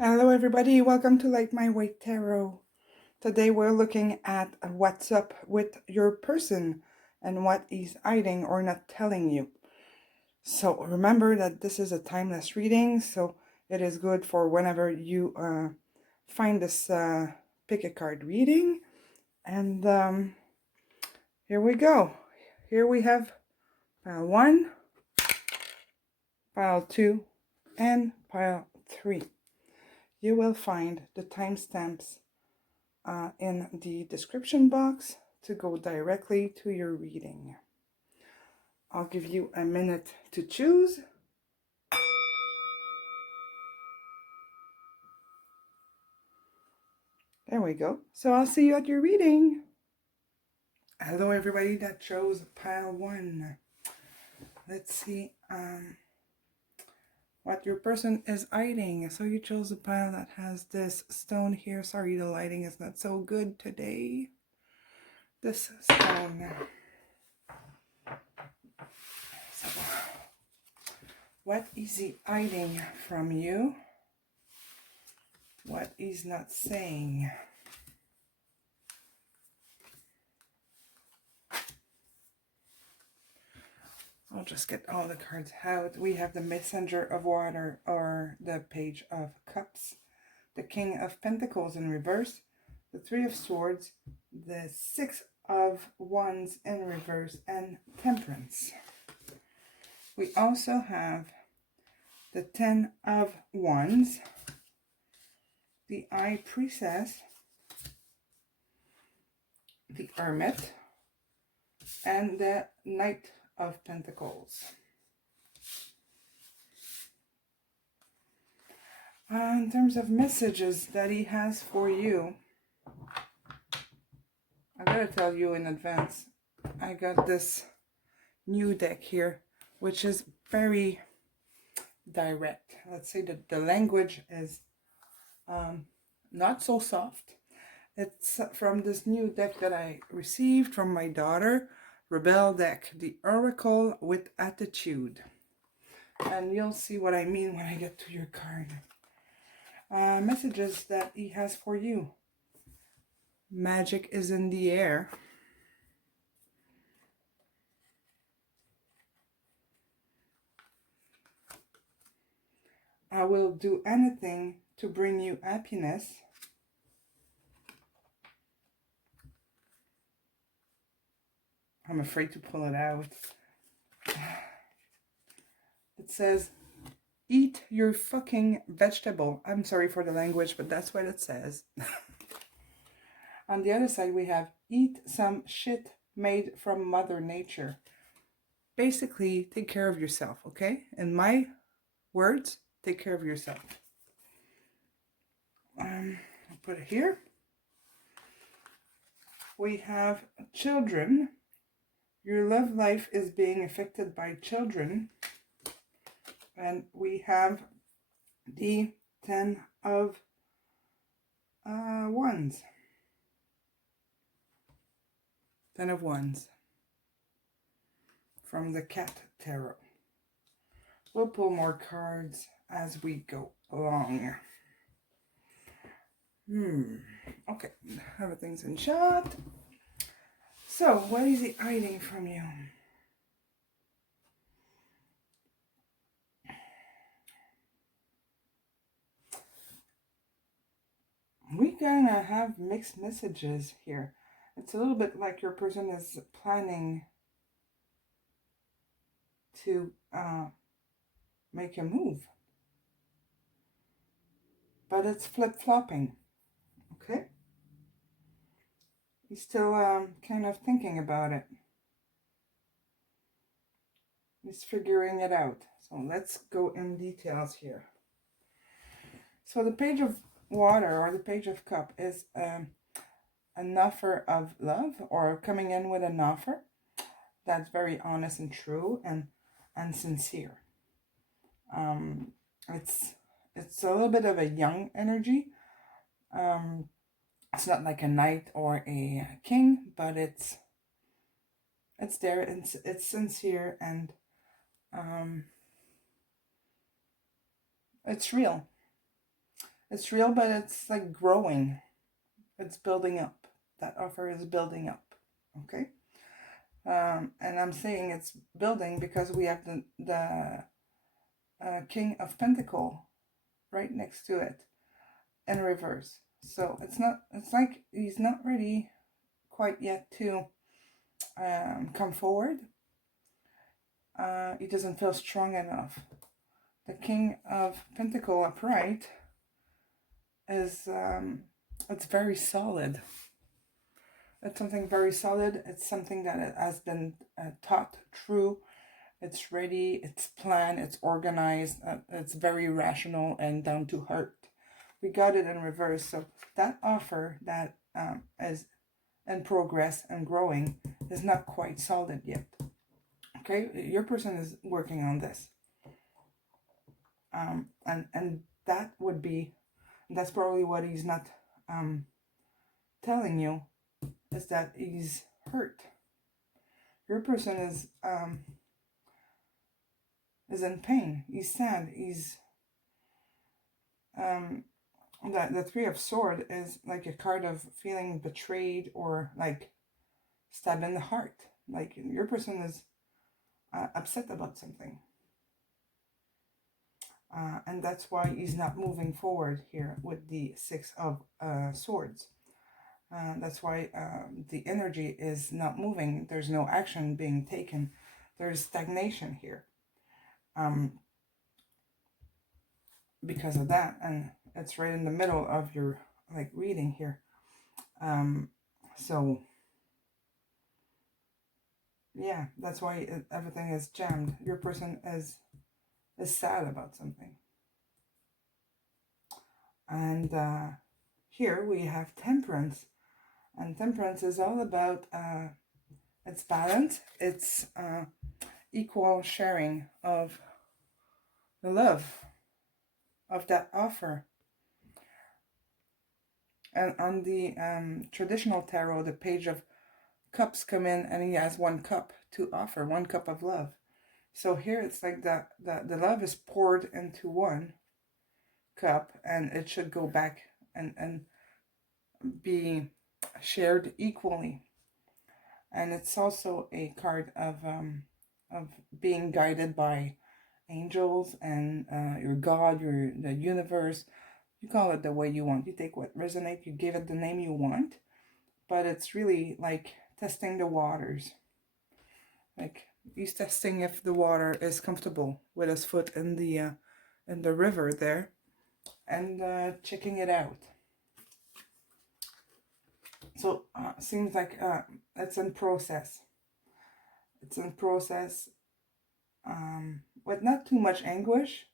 Hello everybody, welcome to lightmywaytarot. Today we're looking at what's up with your person and what he's hiding or not telling you. So remember that this is a timeless reading, so it is good for whenever you find this pick a card reading. And here we go. Here we have pile 1, pile 2, and pile 3. You will find the timestamps in the description box to go directly to your reading. I'll give you a minute to choose. There we go. So I'll see you at your reading. Hello everybody that chose pile 1. Let's see what your person is hiding. So you chose a pile that has this stone here. Sorry, the lighting is not so good today. This stone. So, what is he hiding from you? What he's not saying? I'll just get all the cards out. We have the Messenger of Water, or the Page of Cups, the King of Pentacles in reverse, the Three of Swords, the Six of Wands in reverse, and Temperance. We also have the Ten of Wands, the High Priestess, the Hermit, and the Knight of Pentacles. In terms of messages that he has for you, I gotta tell you in advance, I got this new deck here, which is very direct. Let's say that the language is not so soft. It's from this new deck that I received from my daughter, Rebel deck, the Oracle with Attitude. And you'll see what I mean when I get to your card. Messages that he has for you. Magic is in the air. I will do anything to bring you happiness. I'm afraid to pull it out. It says, eat your fucking vegetable. I'm sorry for the language, but that's what it says. On the other side, we have, eat some shit made from Mother Nature. Basically, take care of yourself, okay? In my words, take care of yourself. I'll put it here. We have children. Your love life is being affected by children. And we have the Ten of Wands. Ten of Wands. From the Cat Tarot. We'll pull more cards as we go along. Okay, everything's in shot. So, what is he hiding from you? We kind of have mixed messages here. It's a little bit like your person is planning to make a move. But it's flip-flopping, okay? He's still kind of thinking about it. He's figuring it out. So let's go in details here. So the Page of Water, or the Page of Cup, is an offer of love, or coming in with an offer that's very honest and true and sincere. It's a little bit of a young energy. It's not like a knight or a king, but it's there. It's sincere, and it's real. It's real, but it's like growing. It's building up. That offer is building up. Okay. And I'm saying it's building because we have the King of Pentacle right next to it in reverse. So it's like he's not ready quite yet to come forward. He doesn't feel strong enough. The King of Pentacle upright is it's very solid. It's something very solid. It's something that has been taught true. It's ready, it's planned, it's organized, it's very rational and down to earth. We got it in reverse. So that offer that is in progress and growing is not quite solid yet. Okay, your person is working on this. And that would be, that's probably what he's not telling you, is that he's hurt. Your person is in pain. He's sad. He's the Three of Swords is like a card of feeling betrayed or like stabbed in the heart. Like your person is upset about something. And that's why he's not moving forward here with the Six of Swords. That's why the energy is not moving. There's no action being taken. There's stagnation here. Because of that, and it's right in the middle of your like reading here. So yeah, that's why everything is jammed. Your person is sad about something. And here we have Temperance, and Temperance is all about it's balance, it's equal sharing of the love of that offer. And on the traditional tarot, the Page of Cups come in, and he has 1 cup to offer, 1 cup of love. So here it's like the love is poured into 1 cup, and it should go back and be shared equally. And it's also a card of being guided by angels and your God, the universe. You call it the way you want. You take what resonates, you give it the name you want. But it's really like testing the waters. Like he's testing if the water is comfortable with his foot in the river there, and checking it out. So seems like it's in process. It's in process with not too much anguish,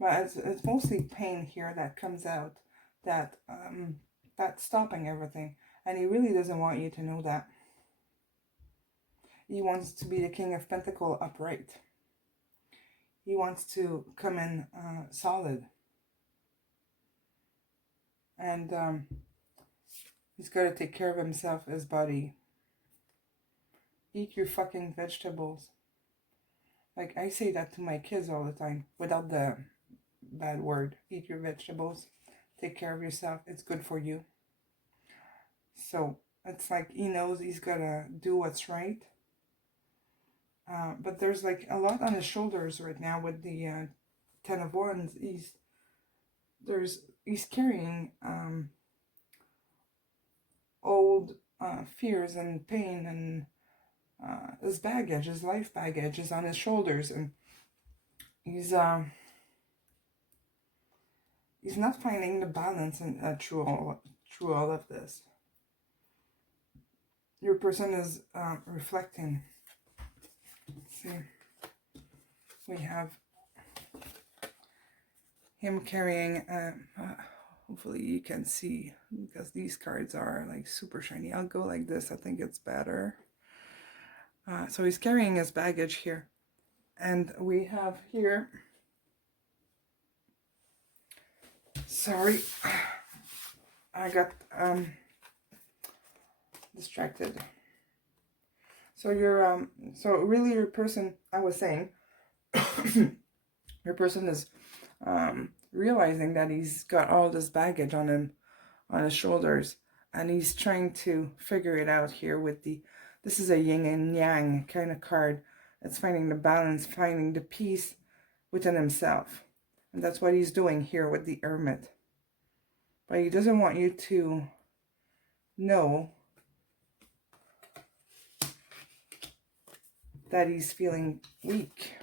but it's mostly pain here that comes out, that that's stopping everything. And he really doesn't want you to know that. He wants to be the King of Pentacle upright. He wants to come in solid. And he's got to take care of himself, his body. Eat your fucking vegetables. Like, I say that to my kids all the time, without the bad word. Eat your vegetables. Take care of yourself. It's good for you. So, it's like he knows he's got to do what's right. But there's like a lot on his shoulders right now with the 10 of Wands. He's carrying old fears and pain, and his baggage, his life baggage is on his shoulders, and he's not finding the balance through all of this. Your person is reflecting. Let's see, we have him carrying hopefully you can see, because these cards are like super shiny. I'll go like this, I think it's better. So he's carrying his baggage here, and we have here, sorry, I got distracted. So so really your person, I was saying, your person is realizing that he's got all this baggage on him, on his shoulders, and he's trying to figure it out here with this is a yin and yang kind of card. It's finding the balance, finding the peace within himself. And that's what he's doing here with the Hermit. But he doesn't want you to know that he's feeling weak.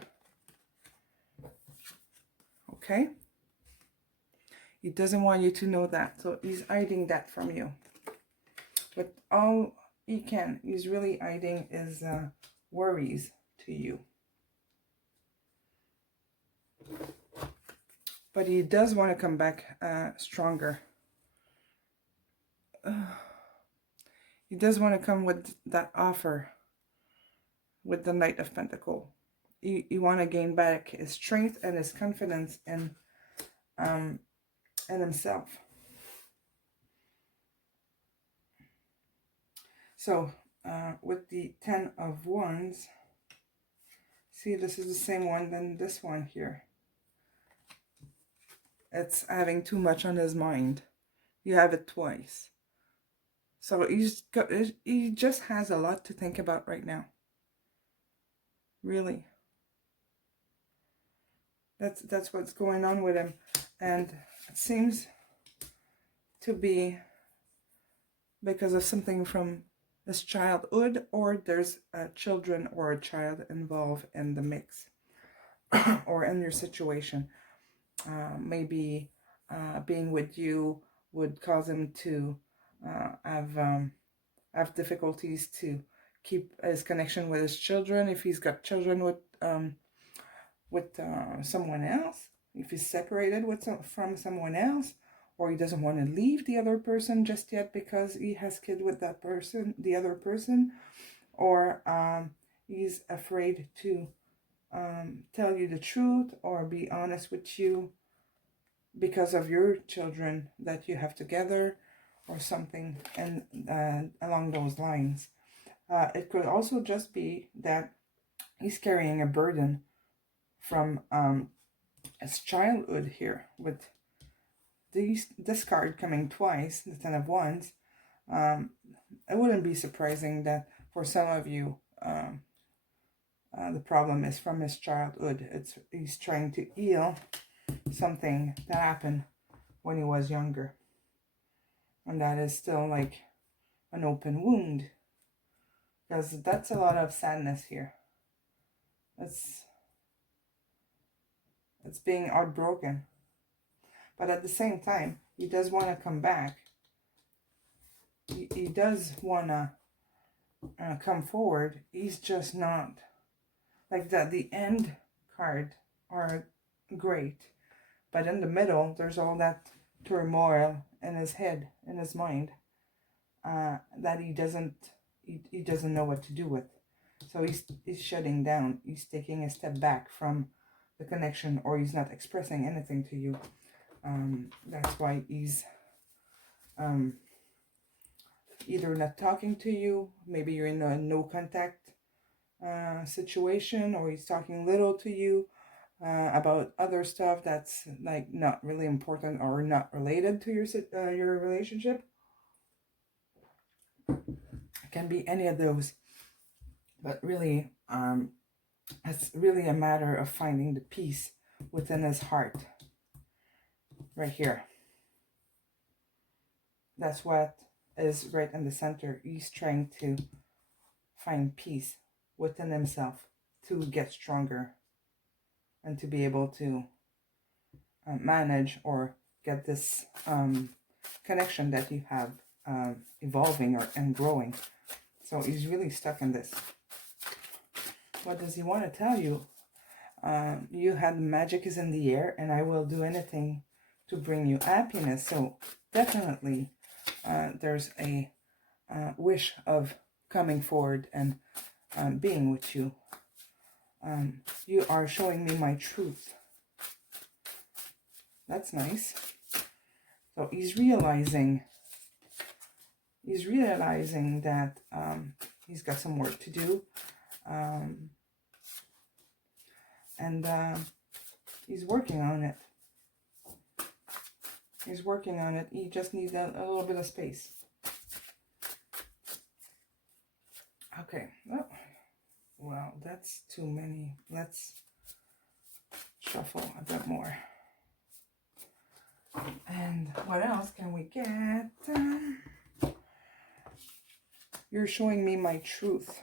Okay? He doesn't want you to know that. So he's hiding that from you. But all he's really hiding his worries to you. But he does want to come back stronger. He does want to come with that offer. With the Knight of Pentacles. You want to gain back his strength and his confidence in himself. So, with the 10 of Wands, see, this is the same one than this one here. It's having too much on his mind. You have it twice. So he just has a lot to think about right now. Really. That's what's going on with him. And it seems to be because of something from his childhood, or there's children or a child involved in the mix or in your situation. Maybe being with you would cause him to have difficulties to keep his connection with his children. If he's got children with someone else, if he's separated from someone else, or he doesn't want to leave the other person just yet because he has kids with that person, the other person, or he's afraid to tell you the truth or be honest with you because of your children that you have together, or something and along those lines. It could also just be that he's carrying a burden from his childhood here, with this card coming twice, the 10 of Wands. It wouldn't be surprising that for some of you, the problem is from his childhood. He's trying to heal something that happened when he was younger. And that is still like an open wound. Because that's a lot of sadness here. It's being heartbroken. But at the same time, he does want to come back. He does want to come forward. He's just not. Like that, the end card are great. But in the middle, there's all that turmoil in his head, in his mind, that he doesn't know what to do with. So he's shutting down. He's taking a step back from the connection, or he's not expressing anything to you. That's why he's either not talking to you, maybe you're in a no contact situation, or he's talking little to you about other stuff that's like not really important or not related to your relationship. It can be any of those, but really it's really a matter of finding the peace within his heart right here. That's what is right in the center. He's trying to find peace within himself to get stronger and to be able to manage or get this connection that you have evolving and growing. So he's really stuck in this. What does he want to tell you? You had magic is in the air, and I will do anything to bring you happiness. So definitely there's a wish of coming forward and being with you. You are showing me my truth. That's nice. So he's realizing that he's got some work to do. And he's working on it. He's working on it. He just needs a little bit of space. Okay. Oh, well, that's too many. Let's shuffle a bit more. And what else can we get? You're showing me my truth.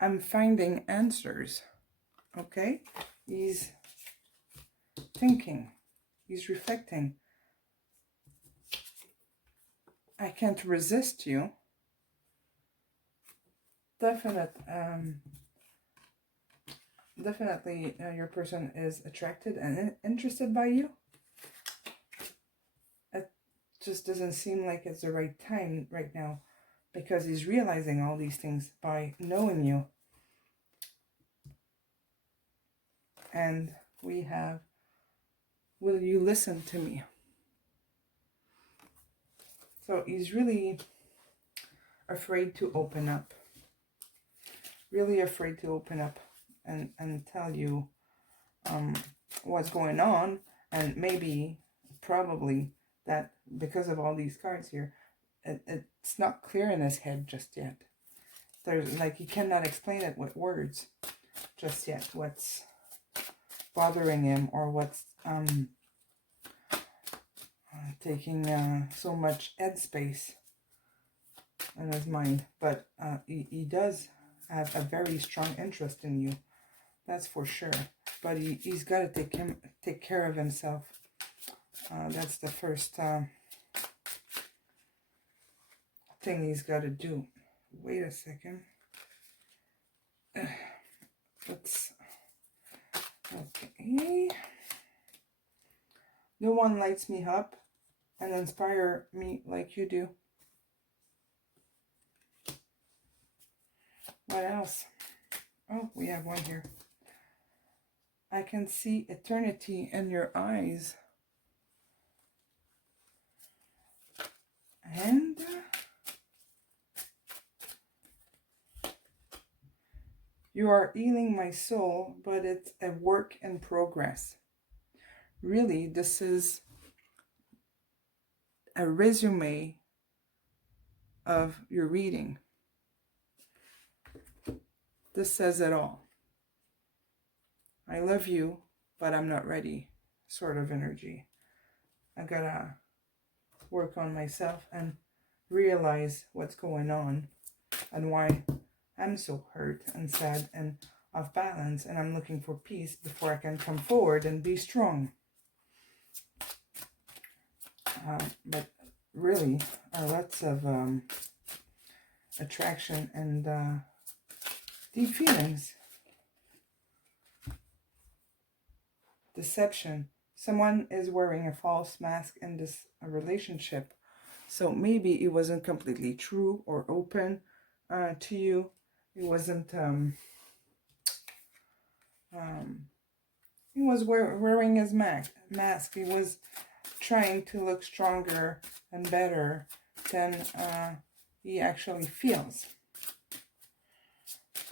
I'm finding answers. Okay? He's thinking. He's reflecting. I can't resist you. Definitely your person is attracted and interested by you. It just doesn't seem like it's the right time right now, because he's realizing all these things by knowing you. And we have, will you listen to me? So he's really afraid to open up. Really afraid to open up and tell you what's going on. And maybe, probably, that because of all these cards here, it's not clear in his head just yet. There's like, he cannot explain it with words just yet, what's bothering him, or what's taking so much headspace in his mind. But he does have a very strong interest in you, that's for sure. But he's got to take care of himself. That's the first thing he's got to do. Wait a second. Let's. Okay. No one lights me up and inspire me like you do. What else? Oh, we have one here. I can see eternity in your eyes. And you are healing my soul, but it's a work in progress. Really, this is a resume of your reading. This says it all. I love you, but I'm not ready, sort of energy. I gotta work on myself and realize what's going on and why I'm so hurt and sad and off balance, and I'm looking for peace before I can come forward and be strong. But really, lots of attraction and deep feelings. Deception. Someone is wearing a false mask in this relationship. So maybe it wasn't completely true or open to you. It wasn't, he was wearing his mask. He was trying to look stronger and better than he actually feels.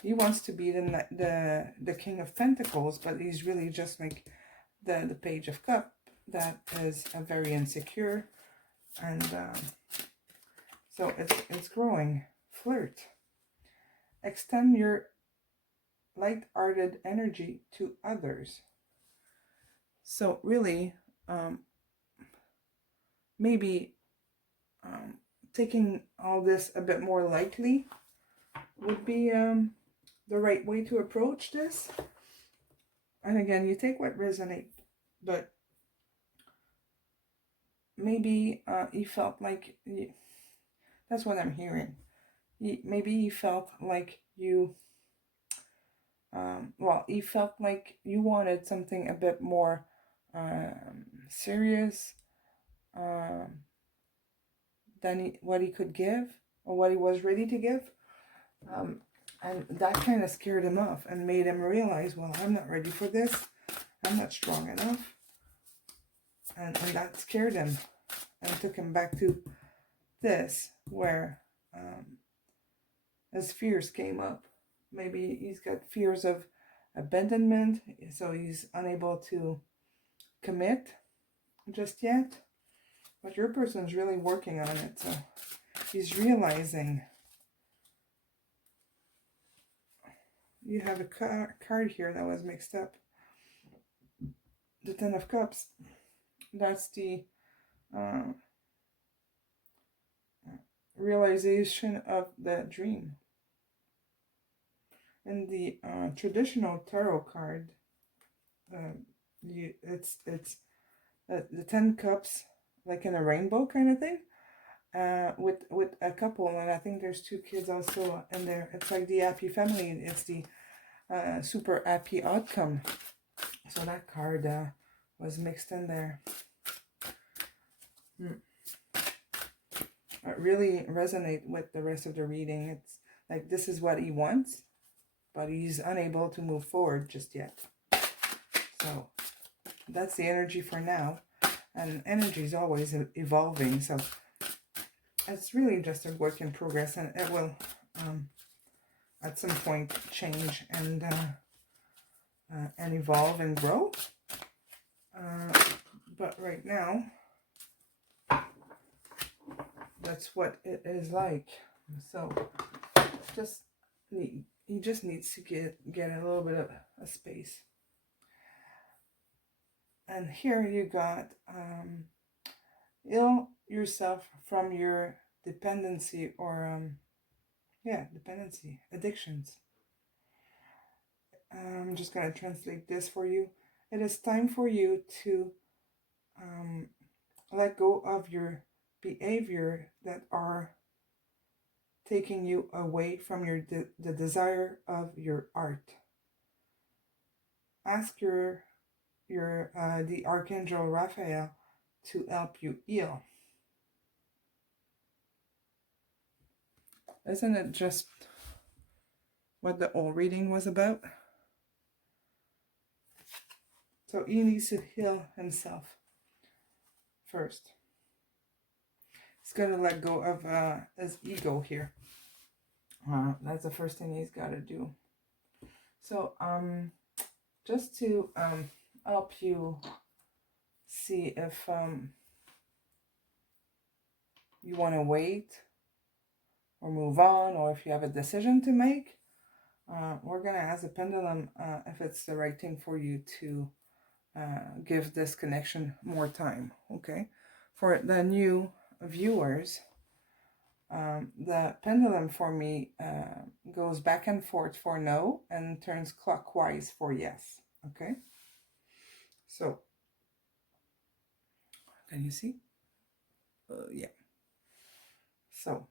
He wants to be the King of Pentacles, but he's really just like the Page of Cups. That is a very insecure, and so it's growing. Flirt. Extend your light-hearted energy to others. So really, maybe taking all this a bit more lightly would be the right way to approach this. And again, you take what resonates, but maybe he felt like, that's what I'm hearing. Maybe he felt like you, he felt like you wanted something a bit more serious than what he could give, or what he was ready to give. And that kind of scared him off and made him realize, well, I'm not ready for this. I'm not strong enough. And that scared him and took him back to this, where his fears came up. Maybe he's got fears of abandonment, so he's unable to commit just yet. But your person is really working on it. So he's realizing. You have a card here that was mixed up. The Ten of Cups. That's the realization of the dream. And the traditional tarot card, it's the 10 cups, like in a rainbow kind of thing, with a couple, and I think there's 2 kids also in there. It's like the happy family. It's the super happy outcome. So that card was mixed in there. It really resonate with the rest of the reading. It's like this is what he wants, but he's unable to move forward just yet. So that's the energy for now. And energy is always evolving. So it's really just a work in progress, and it will at some point change and evolve and grow. But right now, that's what it is like. So he just needs to get a little bit of a space. And here you got heal yourself from your dependency or dependency, addictions. I'm just going to translate this for you. It is time for you to let go of your behavior that are taking you away from the desire of your art. Ask the Archangel Raphael to help you heal. Isn't it just what the whole reading was about? So he needs to heal himself first. He's got to let go of his ego here. That's the first thing he's got to do. So just to help you see if you want to wait or move on, or if you have a decision to make, we're going to ask the pendulum if it's the right thing for you to give this connection more time. Okay, for the new viewers, the pendulum for me goes back and forth for no and turns clockwise for yes. Okay, so can you see? Yeah. So,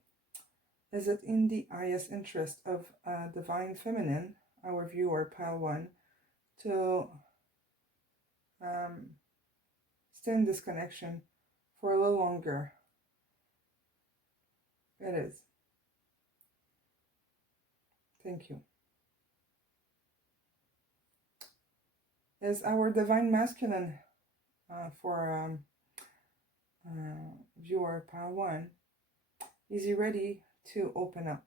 is it in the highest interest of Divine Feminine, our viewer, pile 1, to stay in this connection for a little longer? It is. Thank you. Is our Divine Masculine for viewer pile 1, is he ready to open up?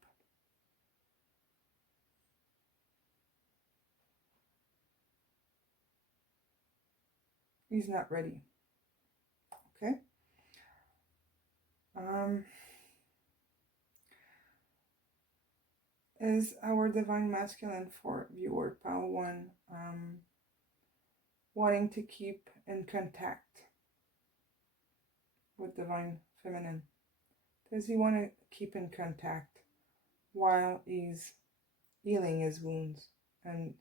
He's not ready. Okay. Is our Divine Masculine for viewer pile 1 wanting to keep in contact with Divine Feminine? Does he want to keep in contact while he's healing his wounds and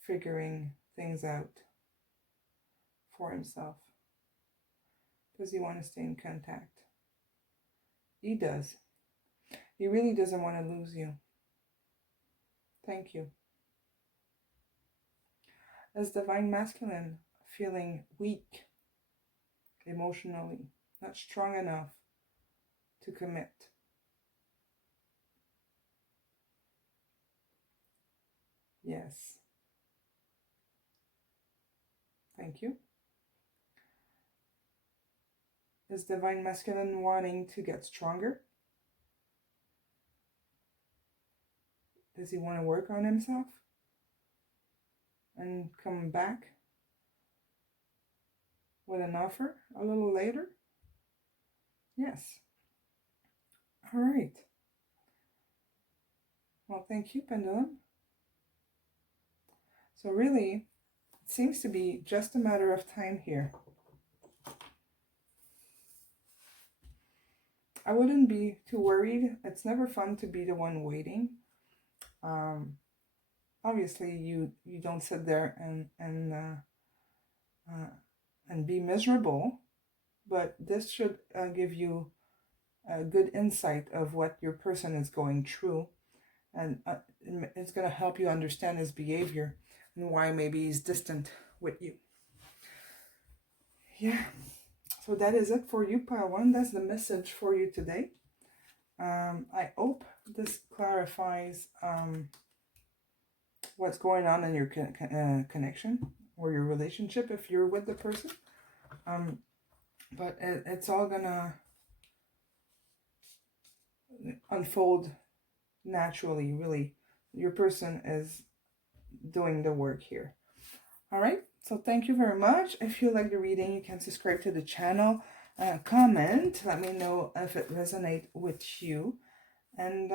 figuring things out for himself? Does he want to stay in contact? He does. He really doesn't want to lose you. Thank you. Is Divine Masculine feeling weak emotionally, not strong enough to commit? Yes. Thank you. Is Divine Masculine wanting to get stronger? Does he want to work on himself and come back with an offer a little later? Yes. All right. Well, thank you, pendulum. So really, it seems to be just a matter of time here. I wouldn't be too worried. It's never fun to be the one waiting. Obviously, you don't sit there and be miserable, but this should give you a good insight of what your person is going through, and it's going to help you understand his behavior and why maybe he's distant with you. Yeah, so that is it for you, pile one. That's the message for you today. I hope this clarifies what's going on in your connection or your relationship if you're with the person. But it's all gonna unfold naturally, really. Your person is doing the work here. All right, so thank you very much. If you like the reading, you can subscribe to the channel, comment, let me know if it resonates with you. And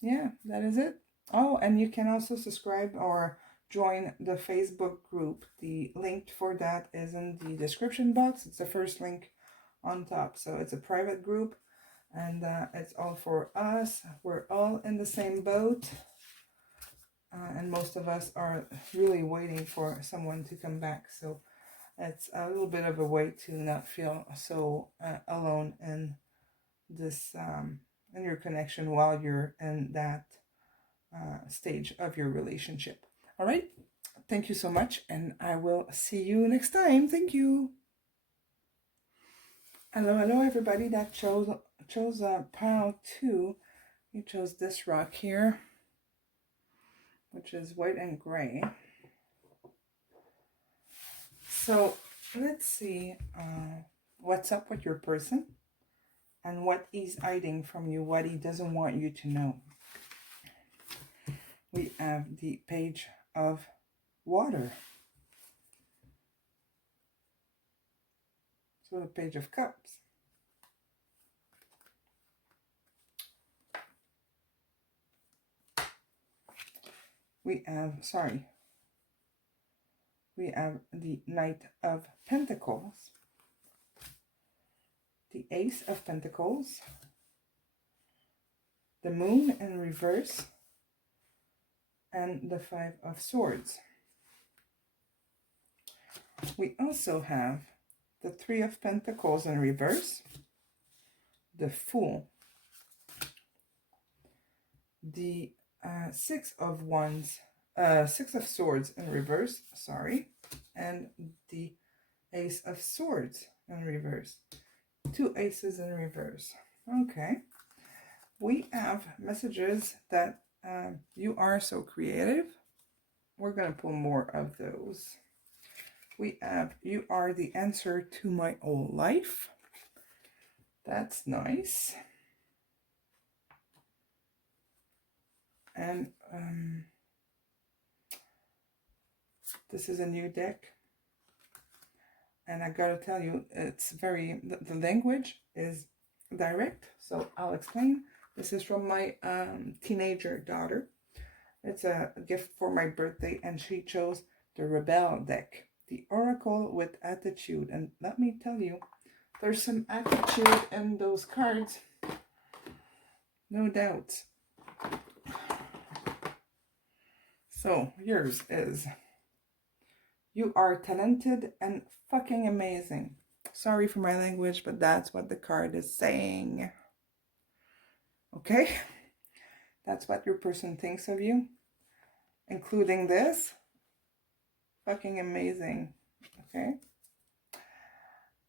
yeah, that is it. Oh, and you can also subscribe or join the Facebook group. The link for that is in the description box. It's the first link on top. So it's a private group, and it's all for us. We're all in the same boat. And most of us are really waiting for someone to come back. So it's a little bit of a way to not feel so alone in this, in your connection while you're in that stage of your relationship. All right. Thank you so much. And I will see you next time. Thank you. Hello, everybody that chose pile 2. You chose this rock here, which is white and gray. So let's see what's up with your person and what he's hiding from you, what he doesn't want you to know. We have the Page of Water. So the Page of Cups. We have the Knight of Pentacles, the Ace of Pentacles, the Moon in reverse, and the Five of Swords. We also have the Three of Pentacles in reverse, the Fool, the Six of Swords in reverse, and the Ace of Swords in reverse. 2 aces in reverse. Okay. We have messages that you are so creative. We're going to pull more of those. We have, you are the answer to my whole life. That's nice. And this is a new deck. And I gotta tell you, it's very, the language is direct. So I'll explain. This is from my teenager daughter. It's a gift for my birthday, and she chose the Rebel deck, the Oracle with Attitude. And let me tell you, there's some attitude in those cards, no doubt. So yours is, you are talented and fucking amazing. Sorry for my language, but that's what the card is saying. Okay? That's what your person thinks of you, including this. Fucking amazing. Okay?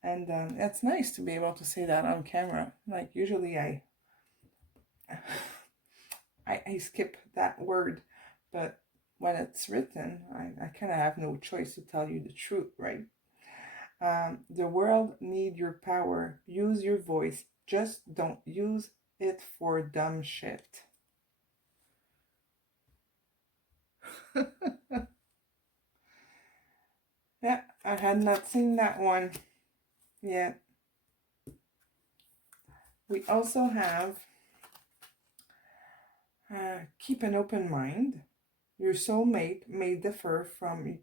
And it's nice to be able to say that on camera. Like, usually I skip that word, but when it's written, I kind of have no choice to tell you the truth, right? The world need your power. Use your voice. Just don't use it for dumb shit. Yeah, I had not seen that one yet. We also have keep an open mind. Your soulmate may differ from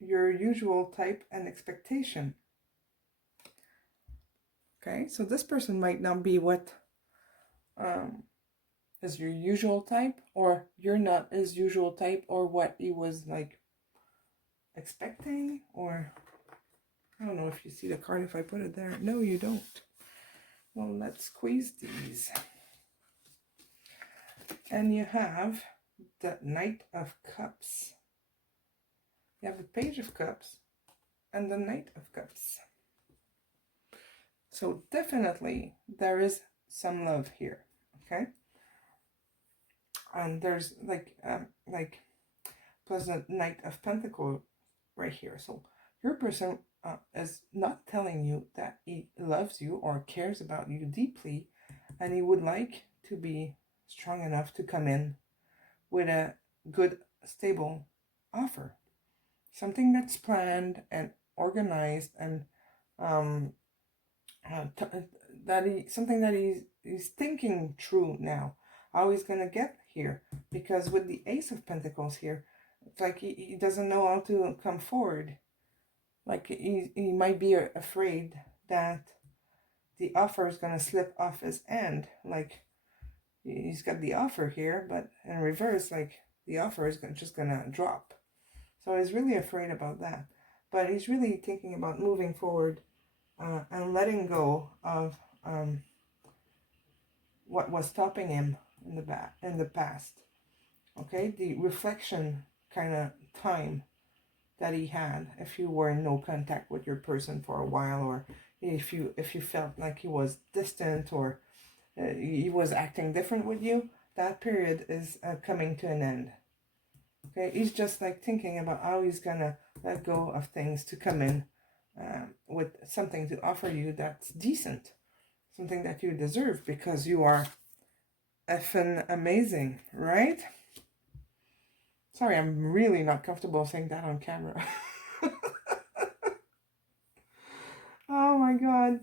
your usual type and expectation. Okay, so this person might not be what is your usual type, or you're not his usual type, or what he was like expecting, or I don't know if you see the card if I put it there. No, you don't. Well, let's squeeze these. And you have the Knight of Cups. You have the Page of Cups and the Knight of Cups. So definitely there is some love here, okay? And there's like plus the Knight of Pentacles right here. So your person is not telling you that he loves you or cares about you deeply, and he would like to be strong enough to come in with a good, stable offer. Something that's planned and organized, and something that he's thinking through now, how he's gonna get here. Because with the Ace of Pentacles here, it's like he doesn't know how to come forward. Like he might be afraid that the offer is gonna slip off his hand. Like he's got the offer here, but in reverse, like the offer is just gonna drop. So he's really afraid about that. But he's really thinking about moving forward and letting go of what was stopping him in the past. Okay, the reflection kind of time that he had, if you were in no contact with your person for a while, or if you felt like he was distant, or he was acting different with you, that period is coming to an end. Okay, he's just like thinking about how he's gonna let go of things to come in with something to offer you that's decent, something that you deserve, because you are effing amazing, right? Sorry, I'm really not comfortable saying that on camera. Oh my god.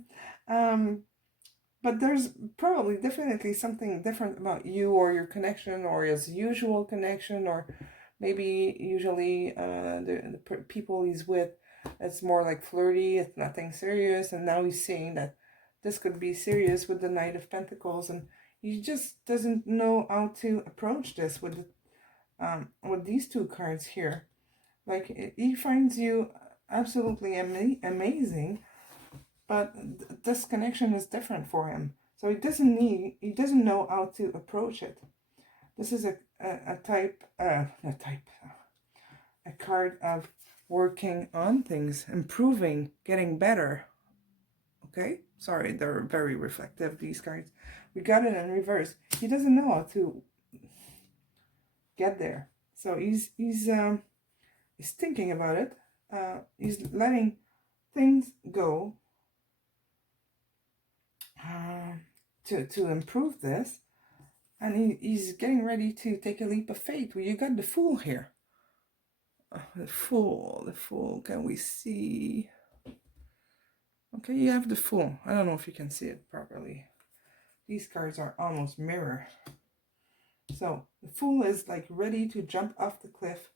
But there's probably definitely something different about you or your connection or his usual connection, or maybe usually the people he's with, it's more like flirty, it's nothing serious, and now he's saying that this could be serious with the Knight of Pentacles, and he just doesn't know how to approach this with these two cards here. Like he finds you absolutely amazing, but this connection is different for him. So he doesn't know how to approach it. This is a card of working on things, improving, getting better. Okay, sorry, they're very reflective, these cards. We got it in reverse. He doesn't know how to get there. So he's thinking about it. He's letting things go to improve this, and he's getting ready to take a leap of faith. Well, you got the Fool here. The Fool. Can we see? Okay, you have the Fool. I don't know if you can see it properly. These cards are almost mirror. So the Fool is like ready to jump off the cliff,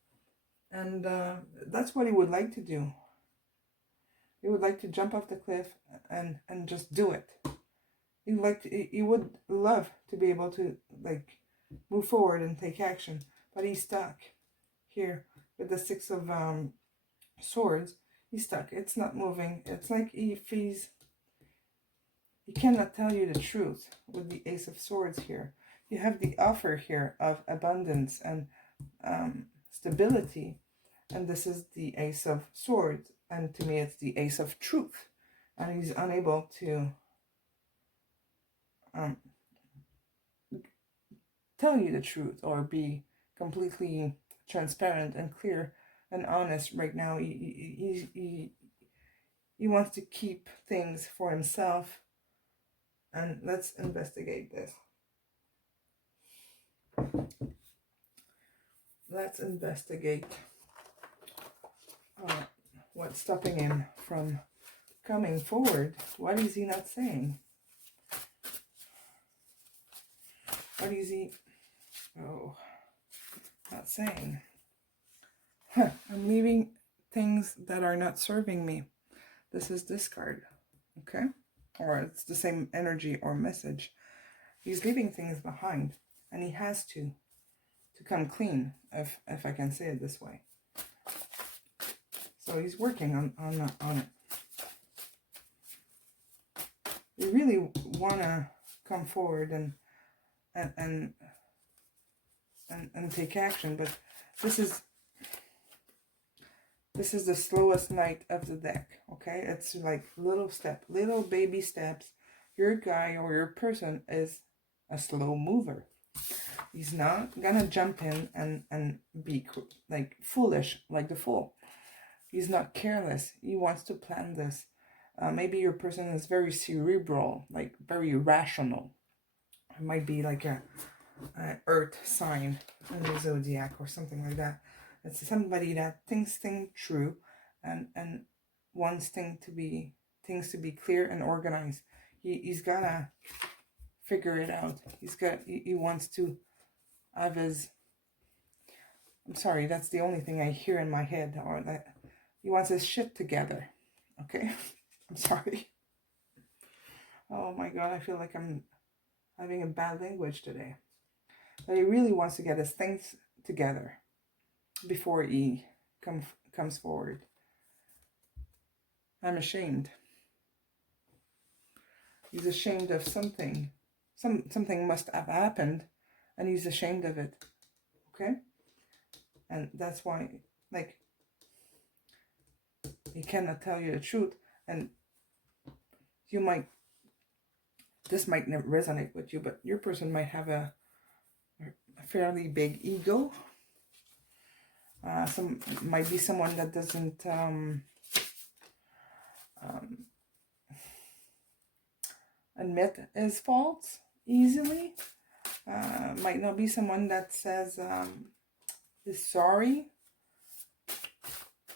and that's what he would like to do. He would like to jump off the cliff and just do it. He would love to be able to like move forward and take action, but he's stuck here with the Six of Swords. He's stuck. It's not moving. It's like he cannot tell you the truth with the Ace of Swords here. You have the offer here of abundance and stability, and this is the Ace of Swords, and to me it's the Ace of Truth, and he's unable to tell you the truth or be completely transparent and clear and honest right now. He wants to keep things for himself, and let's investigate this. Let's investigate What's stopping him from coming forward? What is he not saying? What is he not saying? I'm leaving things that are not serving me. This is this card, okay? Or it's the same energy or message. He's leaving things behind, and he has to come clean, if I can say it this way. So he's working on it. You really want to come forward and take action, but this is the slowest knight of the deck, okay? It's like little baby steps. Your guy or your person is a slow mover. He's not gonna jump in and be like foolish, like the fool. He's not careless. He wants to plan this. Maybe your person is very cerebral, like very rational. It might be like a earth sign in the zodiac or something like that. It's somebody that thinks things through and wants things to be clear and organized. He's gotta figure it out. He wants to have his, I'm sorry, that's the only thing I hear in my head, or that he wants his shit together. Okay? I'm sorry. Oh my God, I feel like I'm having a bad language today. But he really wants to get his things together before he comes forward. I'm ashamed. He's ashamed of something. Something must have happened, and he's ashamed of it. Okay? And that's why, like, he cannot tell you the truth, and this might never resonate with you, but your person might have a fairly big ego. Might be someone that doesn't admit his faults easily. Might not be someone that says is sorry.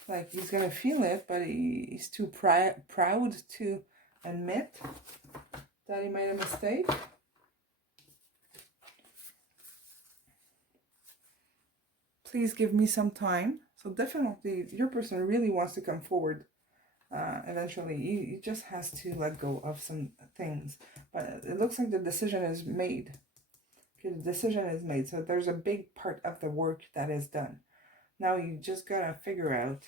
Like, he's gonna feel it, but he's too proud to admit that he made a mistake. Please give me some time. So definitely your person really wants to come forward eventually. He just has to let go of some things. But it looks like the decision is made. Okay, the decision is made. So there's a big part of the work that is done. Now you just gotta figure out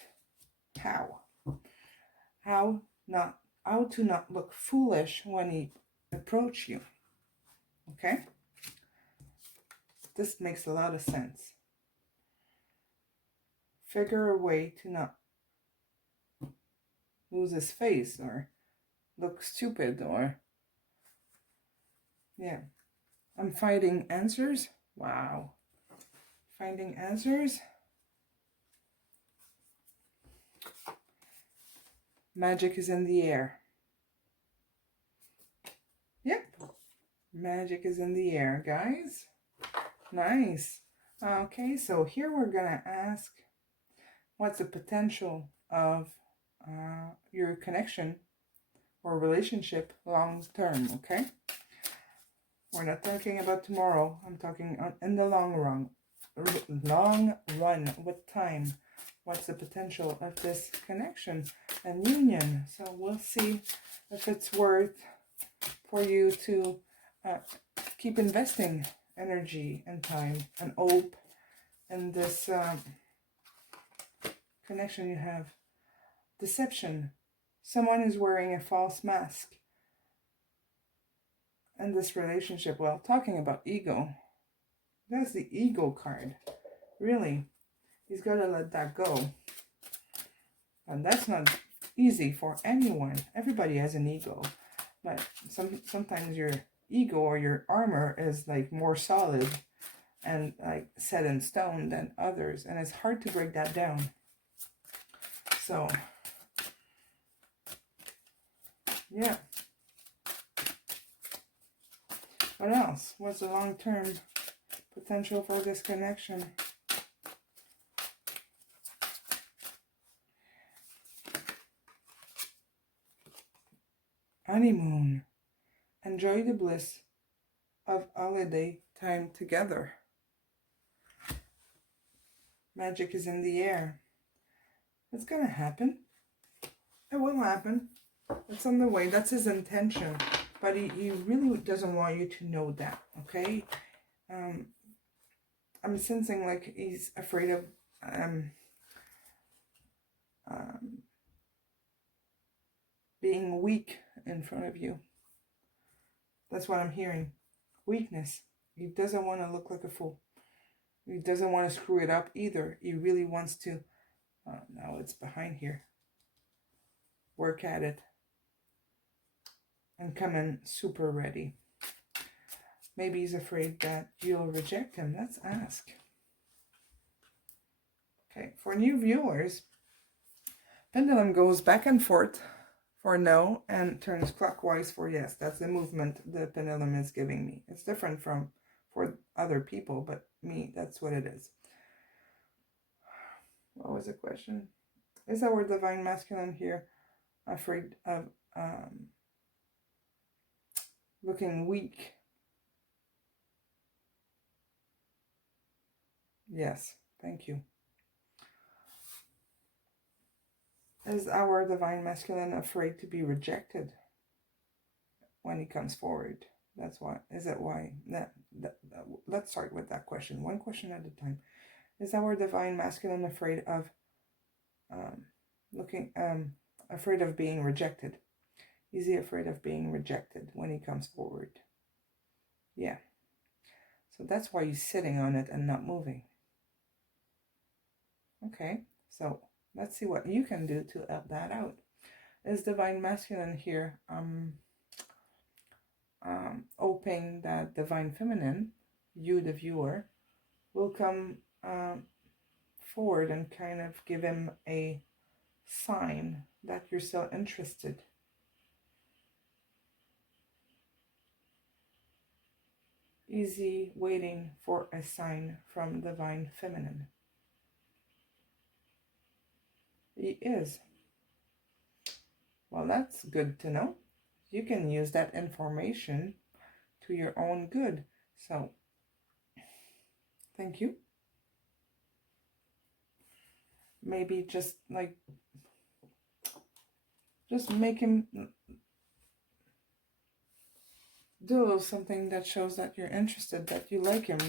how to not look foolish when he approach you. Okay? This makes a lot of sense. Figure a way to not lose his face or look stupid, or yeah. I'm finding answers. Wow. Finding answers. Magic is in the air. Yep. Magic is in the air, guys. Nice. Okay, so here we're gonna ask, what's the potential of your connection or relationship long term, okay? We're not talking about tomorrow. I'm talking in the long run. What time? What's the potential of this connection and union? So we'll see if it's worth for you to keep investing energy and time and hope in this connection you have. Deception. Someone is wearing a false mask in this relationship. Well, talking about ego, that's the ego card. Really, he's got to let that go. And that's not easy for anyone. Everybody has an ego. But sometimes your ego or your armor is like more solid and like set in stone than others. And it's hard to break that down. So, yeah. What else? What's the long-term potential for this connection? honeymoon. Enjoy the bliss of holiday time together. Magic is in the air. It's gonna happen. It will happen. It's on the way. That's his intention. But he really doesn't want you to know that, okay? I'm sensing like he's afraid of being weak in front of you. That's what I'm hearing. Weakness. He doesn't want to look like a fool. He doesn't want to screw it up either. He really wants to, now it's behind here, work at it and come in super ready. Maybe he's afraid that you'll reject him. Let's ask. Okay, for new viewers, pendulum goes back and forth for no and turns clockwise for yes. That's the movement the pendulum is giving me. It's different from for other people, but me, that's what it is. What was the question? Is our divine masculine here afraid of looking weak? Yes, thank you. Is our divine masculine afraid to be rejected when he comes forward? That's why. Is it why? Let's start with that question. One question at a time. Is our divine masculine afraid of afraid of being rejected? Is he afraid of being rejected when he comes forward? Yeah. So that's why he's sitting on it and not moving. Okay, so let's see what you can do to help that out. Is divine masculine here hoping that divine feminine, you the viewer, will come forward and kind of give him a sign that you're still interested? Is he waiting for a sign from divine feminine? He is. Well, that's good to know. You can use that information to your own good. So, thank you. Maybe just make him do a little something that shows that you're interested, that you like him.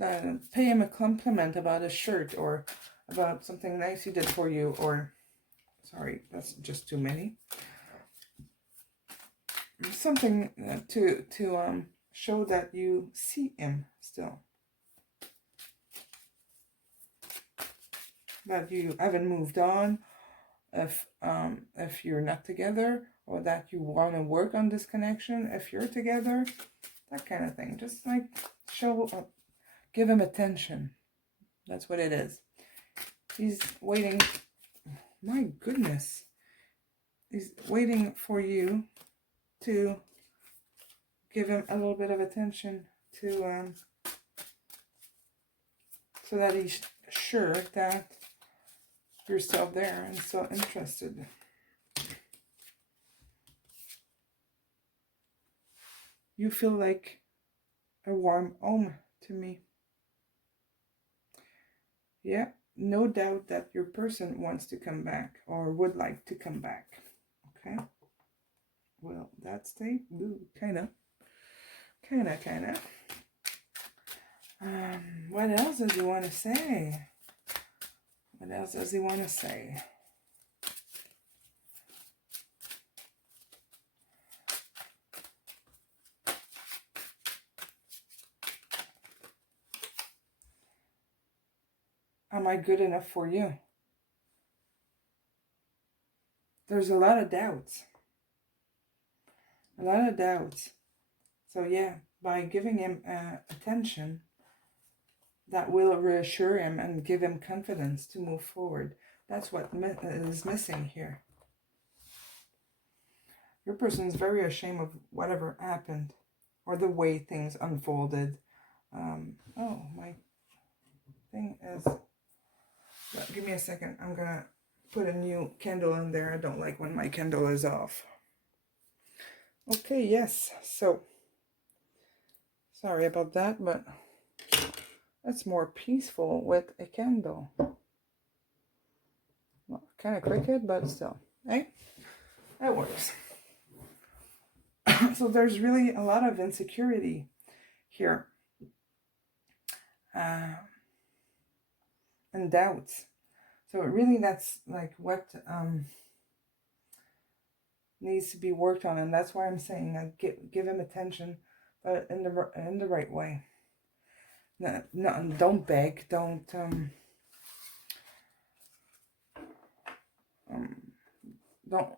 Pay him a compliment about a shirt or about something nice he did for you, or sorry, that's just too many. Something to show that you see him still, that you haven't moved on, if you're not together, or that you want to work on this connection if you're together, that kind of thing. Just like show, give him attention. That's what it is. He's waiting. My goodness. He's waiting for you to give him a little bit of attention to so that he's sure that you're still there and still interested. You feel like a warm home to me. Yeah, no doubt that your person wants to come back or would like to come back. Okay. Well, that's the kind of. What else does he want to say? What else does he want to say? Am I good enough for you? There's a lot of doubts. A lot of doubts. So yeah, by giving him attention, that will reassure him and give him confidence to move forward. That's what is missing here. Your person is very ashamed of whatever happened or the way things unfolded. Oh, my thing is... Give me a second. I'm going to put a new candle in there. I don't like when my candle is off. Okay, yes. So, sorry about that, but it's more peaceful with a candle. Well, kind of crooked, but still. Hey, that works. So there's really a lot of insecurity here. And doubts. So really that's like what needs to be worked on, and that's why I'm saying like give him attention, but in the right way. No, don't beg, don't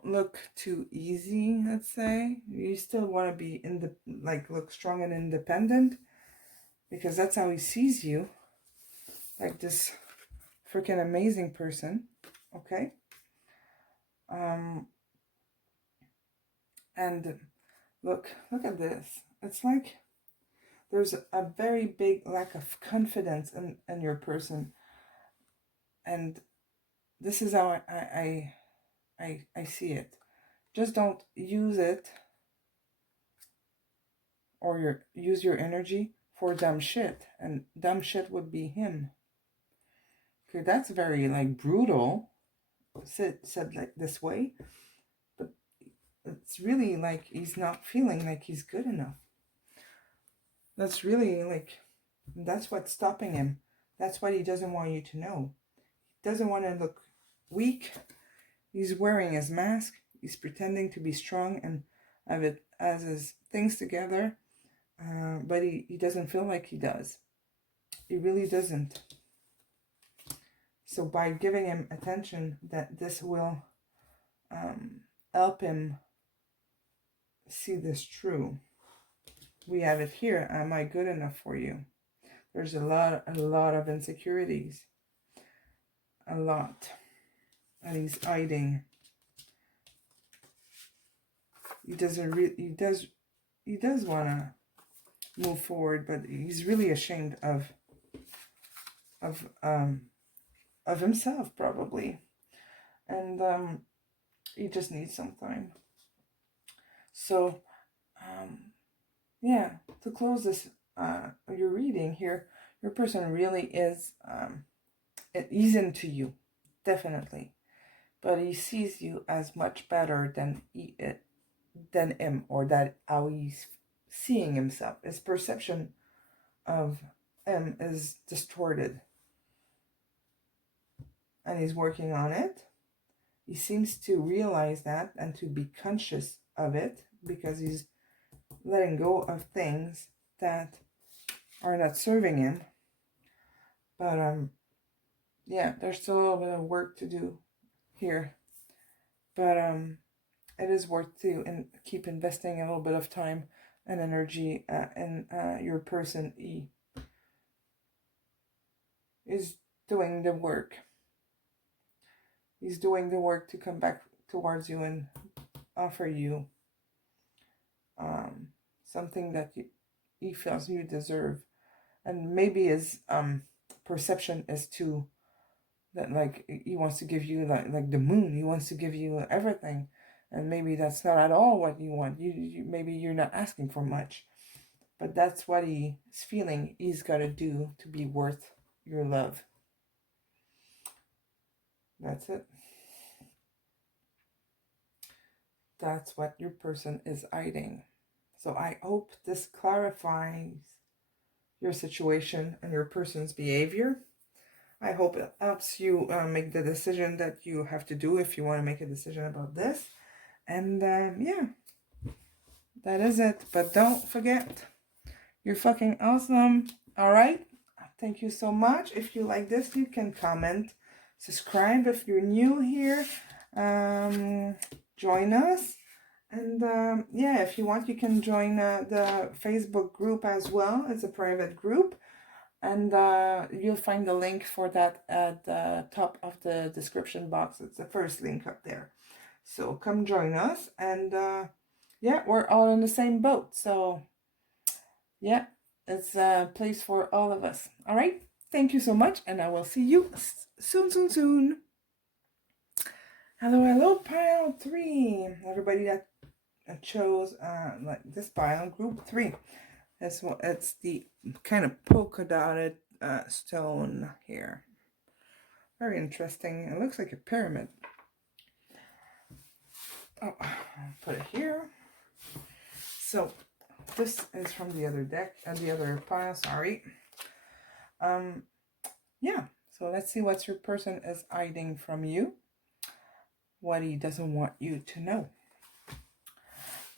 look too easy. Let's say you still want to be look strong and independent, because that's how he sees you, like this freaking amazing person. Okay. And look at this. It's like there's a very big lack of confidence in your person, and this is how I see it. Just don't use it, or use your energy for dumb shit, and dumb shit would be him. Okay, that's very like brutal, said like this way, but it's really like he's not feeling like he's good enough. That's really like, that's what's stopping him. That's what he doesn't want you to know. He doesn't want to look weak. He's wearing his mask. He's pretending to be strong and has his things together, but he doesn't feel like he does. He really doesn't. So by giving him attention, that this will help him see this true. We have it here. Am I good enough for you? There's a lot of insecurities. A lot. And he's hiding. He does want to move forward, but he's really ashamed of himself, probably. And he just needs some time. So yeah, to close this your reading here, your person really is he's into you, definitely, but he sees you as much better than him, or that how he's seeing himself. His perception of him is distorted, and he's working on it. He seems to realize that and to be conscious of it, because he's letting go of things that are not serving him. But yeah, there's still a little bit of work to do here, but it is worth to keep investing a little bit of time and energy in your person. He is doing the work. He's doing the work to come back towards you and offer you something that he feels you deserve. And maybe his perception is too, that like he wants to give you like the moon. He wants to give you everything, and maybe that's not at all what you want. You maybe you're not asking for much, but that's what he's feeling he's got to do to be worth your love. That's it. That's what your person is hiding. So I hope this clarifies your situation and your person's behavior. I hope it helps you make the decision that you have to do if you want to make a decision about this. And yeah, that is it. But don't forget, you're fucking awesome. All right? Thank you so much. If you like this, you can comment, subscribe if you're new here. Join us. And yeah, if you want, you can join the Facebook group as well. It's a private group. And you'll find the link for that at the top of the description box. It's the first link up there. So come join us. And yeah, we're all in the same boat. So yeah, it's a place for all of us. All right. Thank you so much. And I will see you soon. Hello, pile 3. Everybody that chose like this pile, group 3. It's the kind of polka dotted stone here. Very interesting. It looks like a pyramid. Oh, I'll put it here. So this is from the other deck and the other pile. Sorry. Yeah. So let's see what your person is hiding from you. What he doesn't want you to know.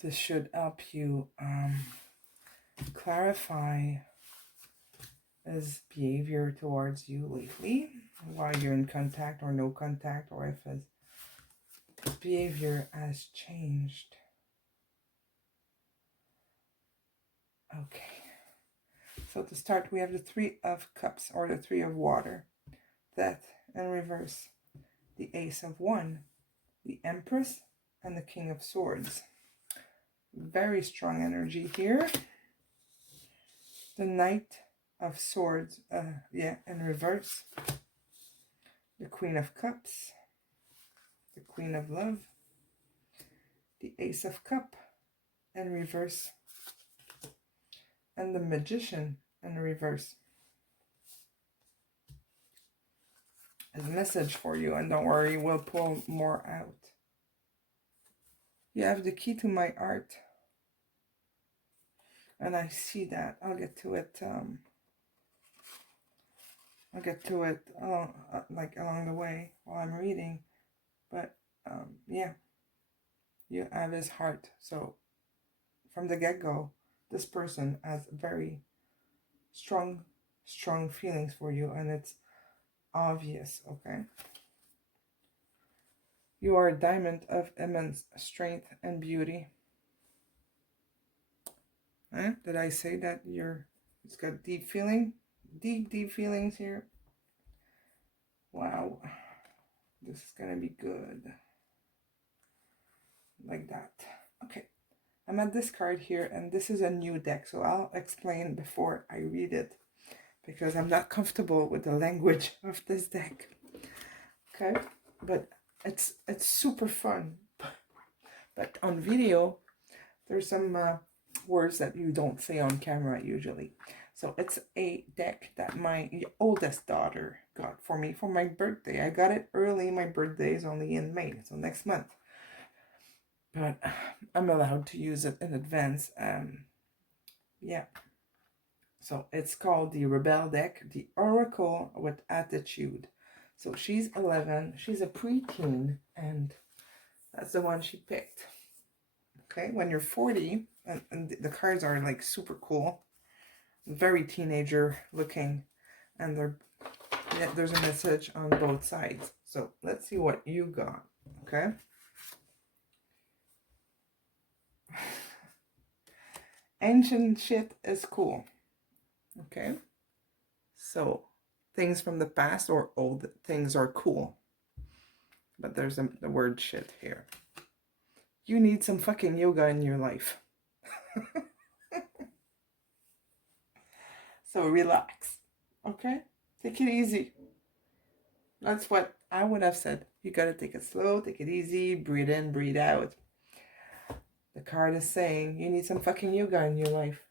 This should help you clarify his behavior towards you lately, while you're in contact or no contact, or if his behavior has changed. Okay. So to start, we have the 3 of Cups, or the 3 of Water. Death in reverse. The Ace of Wands. The Empress. And the King of Swords. Very strong energy here. The Knight of Swords, in reverse. The Queen of Cups. The Queen of Love. The Ace of Cups in reverse. And the Magician in reverse. His message for you, and don't worry, we'll pull more out. You have the key to my heart. And I see that. I'll get to it. Like along the way while I'm reading. But yeah, you have his heart. So from the get-go, this person has very strong feelings for you, and it's obvious. Okay. You are a diamond of immense strength and beauty. Did I say that it's got deep feeling? Deep feelings here. Wow. This is going to be good. Like that. Okay. I'm at this card here, and this is a new deck, so I'll explain before I read it, because I'm not comfortable with the language of this deck. Okay? But it's super fun. But on video, there's some words that you don't say on camera usually. So it's a deck that my oldest daughter got for me for my birthday. I got it early. My birthday is only in May, so next month. But I'm allowed to use it in advance. Yeah. So it's called the Rebel deck, the Oracle with Attitude. So she's 11. She's a preteen, and that's the one she picked. Okay, when you're 40, and the cards are like super cool, very teenager looking, and there's a message on both sides. So let's see what you got. Okay. Ancient shit is cool. Okay. So things from the past or old things are cool. But there's the word shit here. You need some fucking yoga in your life. So relax. Okay? Take it easy. That's what I would have said. You gotta take it slow, take it easy, breathe in, breathe out. The card is saying you need some fucking yoga in your life.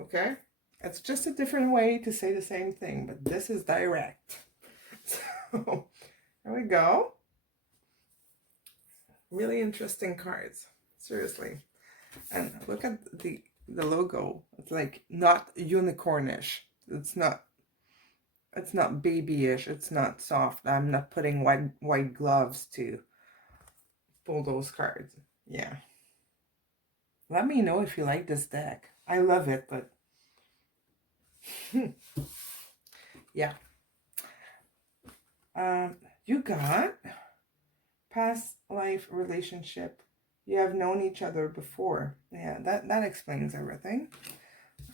Okay? It's just a different way to say the same thing, but this is direct. So, there we go. Really interesting cards. Seriously. And look at the logo. It's like not unicornish. It's not babyish. It's not soft. I'm not putting white gloves to pull those cards. Yeah. Let me know if you like this deck. I love it, but yeah. You got past life relationship. You have known each other before. Yeah, that explains everything.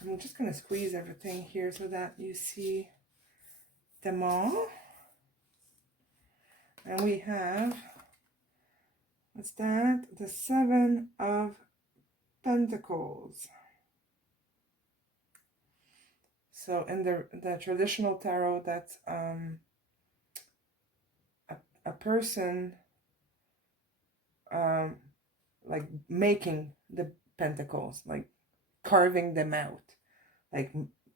I'm just going to squeeze everything here so that you see them all. And we have, what's that? The 7 of Pentacles. So in the traditional tarot, that's a person like making the pentacles, like carving them out. Like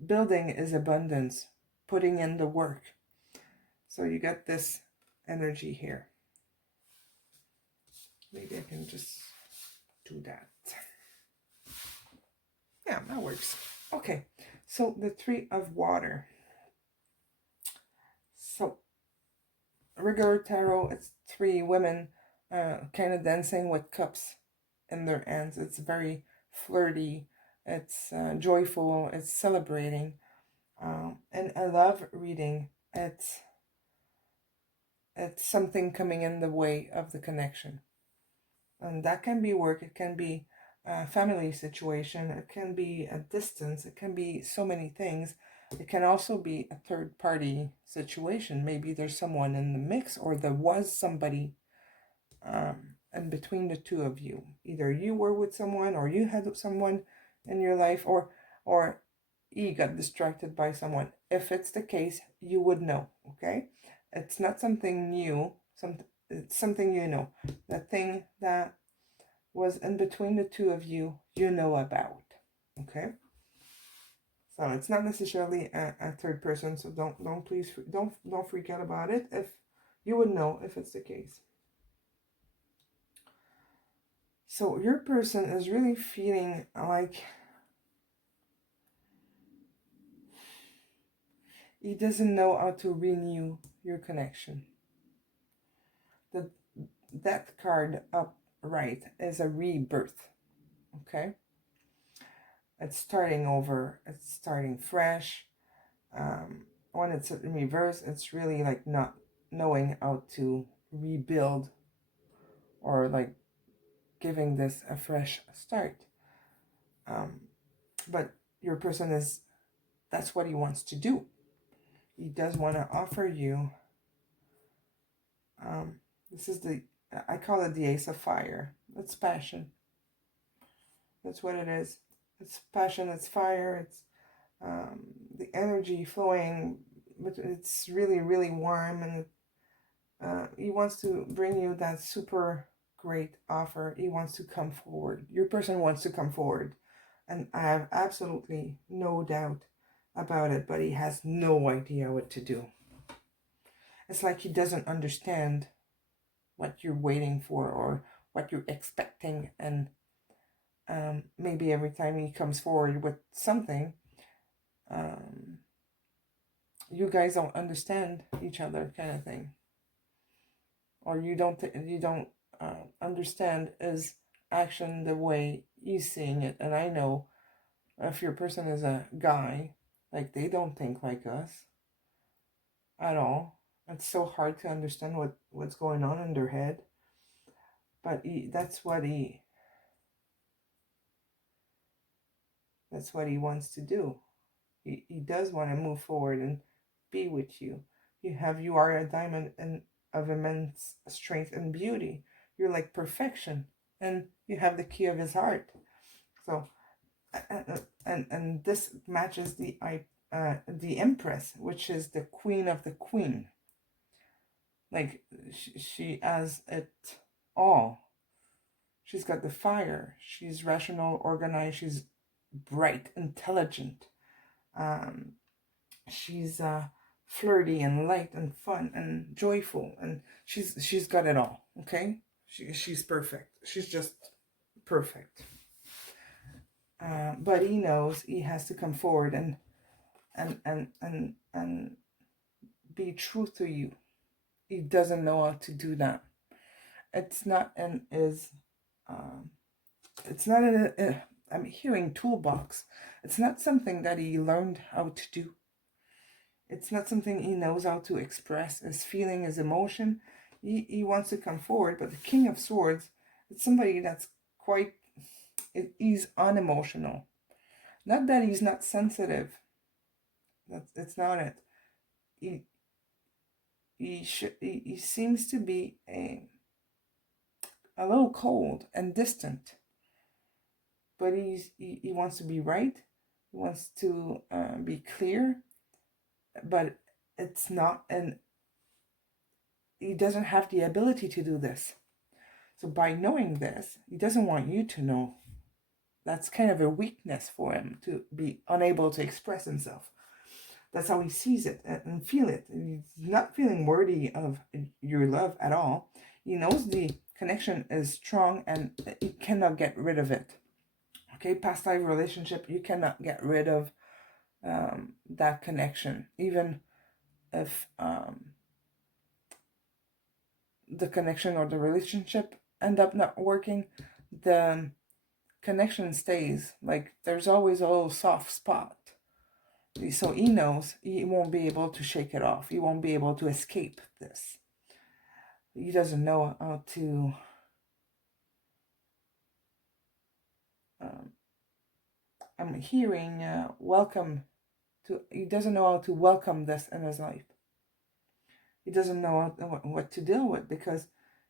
building is abundance, putting in the work. So you got this energy here. Maybe I can just do that. Yeah, that works. Okay, so the Three of Water. So regular tarot, it's three women kind of dancing with cups in their hands. It's very flirty, it's joyful, it's celebrating. And I love reading. It's something coming in the way of the connection. And that can be work, it can be a family situation, it can be a distance, it can be so many things. It can also be a third party situation. Maybe there's someone in the mix, or there was somebody in between the two of you. Either you were with someone, or you had someone in your life, or you got distracted by someone. If it's the case, you would know, okay? It's not something new, it's something you know. The thing that was in between the two of you, you know about, okay? So it's not necessarily a third person, so don't freak out about it. If you would know if it's the case. So your person is really feeling like he doesn't know how to renew your connection. The Death card upright is a rebirth, okay? It's starting over, it's starting fresh. When it's in reverse, it's really like not knowing how to rebuild, or like giving this a fresh start. But your person that's what he wants to do. He does want to offer you, this is I call it the Ace of Fire. It's passion. That's what it is. It's passion, it's fire, it's the energy flowing, but it's really, really warm, and he wants to bring you that super great offer. He wants to come forward. Your person wants to come forward, and I have absolutely no doubt about it, but he has no idea what to do. It's like he doesn't understand what you're waiting for or what you're expecting, and maybe every time he comes forward with something, you guys don't understand each other, kind of thing, or you don't understand his action the way he's seeing it. And I know if your person is a guy, like, they don't think like us at all. It's so hard to understand what's going on in their head, but that's what he wants to do. He does want to move forward and be with you. You are a diamond and of immense strength and beauty. You're like perfection, and you have the key of his heart. So, and this matches the Empress, which is the queen of the queen. Like, she has it all. She's got the fire. She's rational, organized. She's bright, intelligent. She's flirty and light and fun and joyful, and she's got it all. Okay, she's perfect. She's just perfect. But he knows he has to come forward and be true to you. He doesn't know how to do that. It's not in his. It's not in a, I'm hearing toolbox. It's not something that he learned how to do. It's not something he knows how to express, his feeling, his emotion. He wants to come forward, but the King of Swords, it's somebody that's he's unemotional. Not that he's not sensitive. It's not it. He seems to be a little cold and distant. But he wants to be right. He wants to be clear. But it's not, and he doesn't have the ability to do this. So by knowing this, he doesn't want you to know. That's kind of a weakness for him, to be unable to express himself. That's how he sees it and feel it. He's not feeling worthy of your love at all. He knows the connection is strong and he cannot get rid of it. Okay, past life relationship, you cannot get rid of that connection. Even if the connection or the relationship end up not working, the connection stays. Like, there's always a little soft spot. So he knows he won't be able to shake it off. He won't be able to escape this. He doesn't know how to I'm hearing welcome to. He doesn't know how to welcome this in his life. He doesn't know what to deal with, because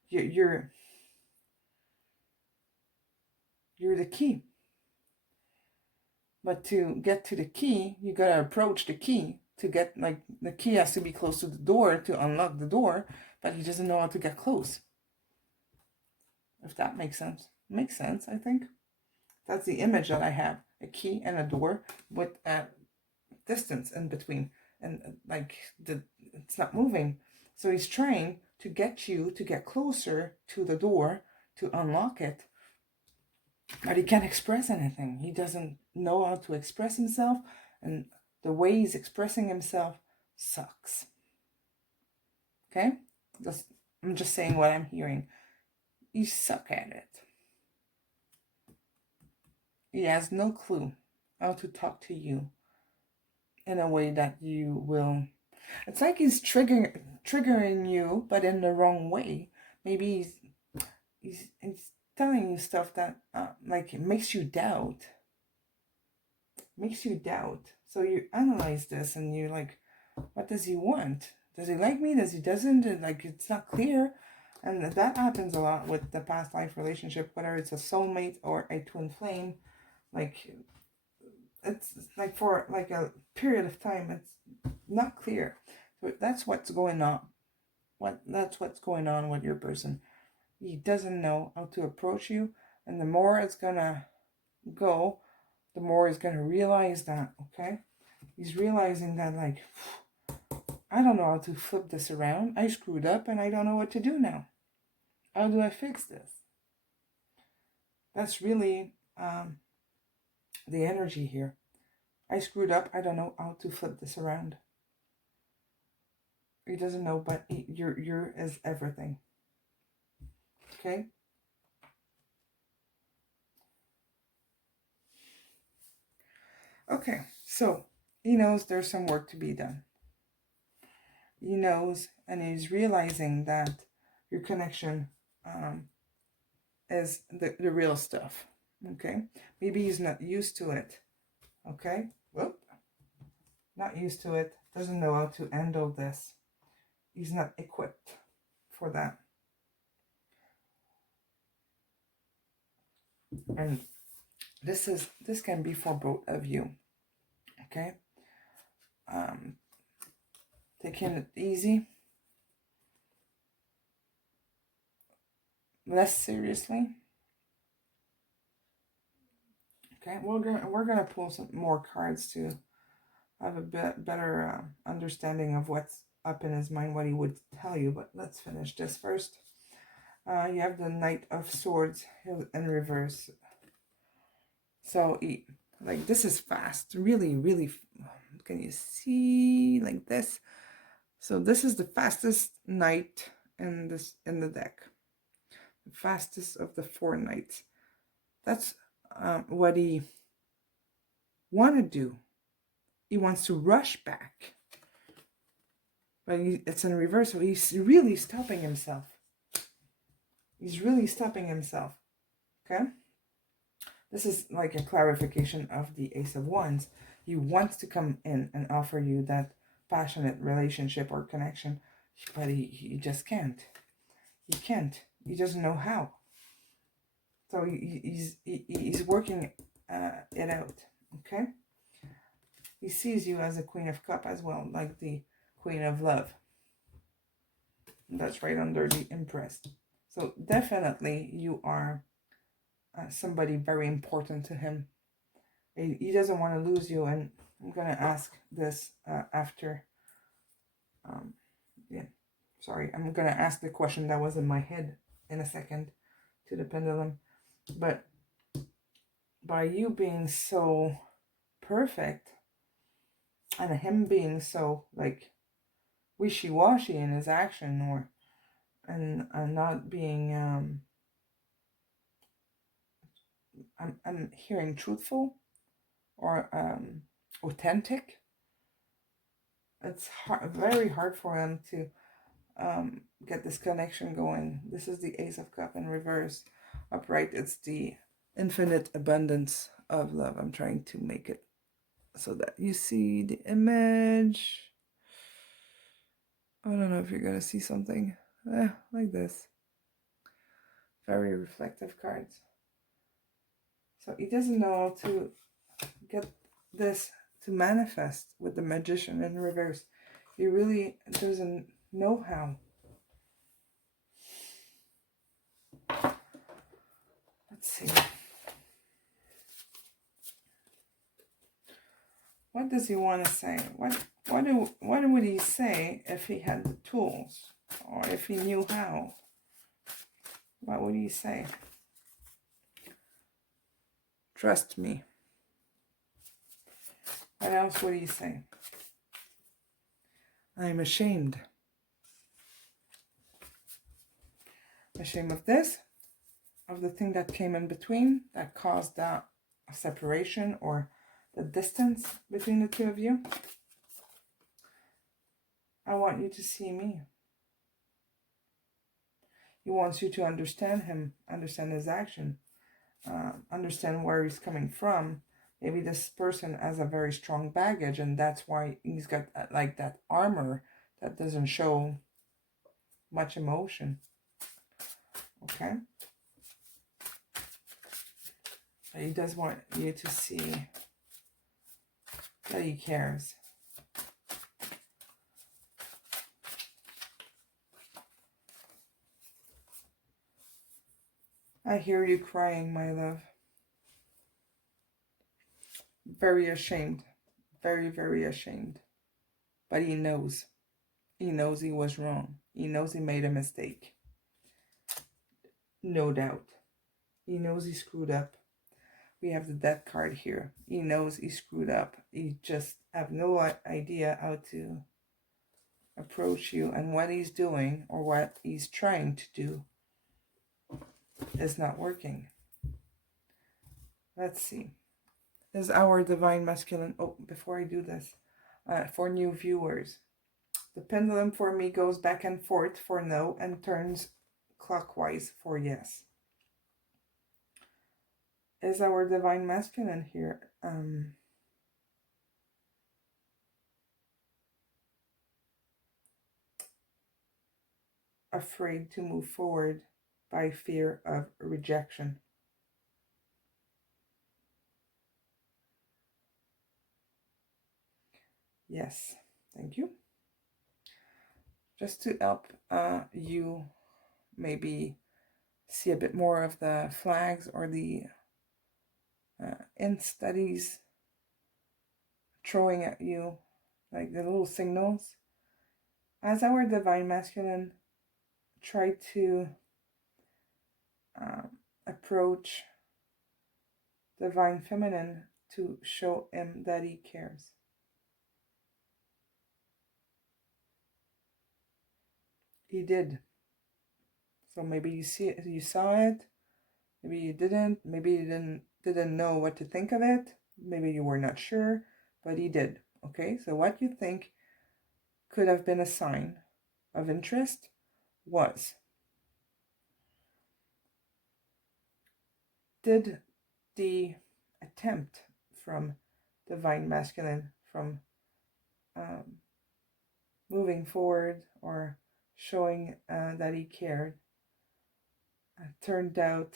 you're the key. But to get to the key, you gotta approach the key. To get, like, the key has to be close to the door to unlock the door, but he doesn't know how to get close. If that makes sense. Makes sense, I think. That's the image that I have. A key and a door with a distance in between. And like it's not moving. So he's trying to get you to get closer to the door to unlock it. But he can't express anything. He doesn't know how to express himself. And the way he's expressing himself sucks. Okay? I'm just saying what I'm hearing. You suck at it. He has no clue how to talk to you in a way that you will. It's like he's triggering you, but in the wrong way. Maybe he's telling you stuff that like it makes you doubt. So you analyze this and you're like, what does he want? Does he like me? Does he doesn't? And like, it's not clear. And that happens a lot with the past life relationship, whether it's a soulmate or a twin flame. Like, it's like for like a period of time, it's not clear. So that's what's going on. That's what's going on with your person. He doesn't know how to approach you, and the more it's gonna go, the more he's gonna realize that. Okay, he's realizing that, like, I don't know how to flip this around. I screwed up, and I don't know what to do now. How do I fix this? That's really the energy here. I screwed up. I don't know how to flip this around. He doesn't know, but you're is everything. Okay? Okay, so he knows there's some work to be done. He knows, and he's realizing that your connection is the real stuff. Okay? Maybe he's not used to it. Okay? Whoop. Not used to it. Doesn't know how to handle this. He's not equipped for that. And this can be for both of you. Okay? Taking it easy. Less seriously. Okay, we're gonna pull some more cards to have a bit better understanding of what's up in his mind, what he would tell you. But let's finish this first. You have the Knight of Swords in reverse. So like, this is fast, really, really. Can you see, like this? So this is the fastest knight in the deck. The fastest of the 4 knights. That's what he want to do. He wants to rush back, but it's in reverse. So he's really stopping himself. Okay, this is like a clarification of the Ace of Wands. He wants to come in and offer you that passionate relationship or connection, but he just can't. He doesn't know how. So he's working it out. Okay. He sees you as a Queen of Cups as well, like the Queen of Love. That's right under the Empress. So definitely you are somebody very important to him. He doesn't want to lose you, and I'm going to ask this after. Yeah, sorry, I'm going to ask the question that was in my head in a second to the pendulum. But by you being so perfect and him being so like wishy-washy in his action, or and not being I'm hearing truthful or authentic. It's hard, very hard for him to get this connection going. This is the Ace of Cups in reverse. Upright, it's the infinite abundance of love. I'm trying to make it so that you see the image. I don't know if you're going to see something like this. Very reflective cards. So he doesn't know how to get this to manifest with the Magician in reverse. He really doesn't know how. Let's see. What does he want to say? What would he say if he had the tools, or if he knew how? What would he say? Trust me. What else would he say? I'm ashamed. Ashamed of this, of the thing that came in between that caused that separation or the distance between the two of you. I want you to see me. He wants you to understand him, understand his action, understand where he's coming from. Maybe this person has a very strong baggage, and that's why he's got like that armor that doesn't show much emotion. Okay? But he does want you to see that he cares. I hear you crying, my love. Very ashamed. Very, very ashamed. But he knows. He knows he was wrong. He knows he made a mistake. No doubt. He knows he screwed up. We have the Death card here. He knows he screwed up. He just have no idea how to approach you, and what he's doing or what he's trying to do is not working. Let's see. Is our Divine Masculine... Oh, before I do this, for new viewers, the pendulum for me goes back and forth for no and turns clockwise for yes. Is our Divine Masculine here afraid to move forward by fear of rejection? Yes, thank you. Just to help you maybe see a bit more of the flags or the in studies throwing at you, like the little signals. As our Divine Masculine try to approach Divine Feminine to show him that he cares. He did. So maybe you saw it, maybe you didn't, maybe you didn't know what to think of it, maybe you were not sure, but he did. Okay, so what you think could have been a sign of interest was, did the attempt from Divine Masculine from moving forward or showing that he cared turned out,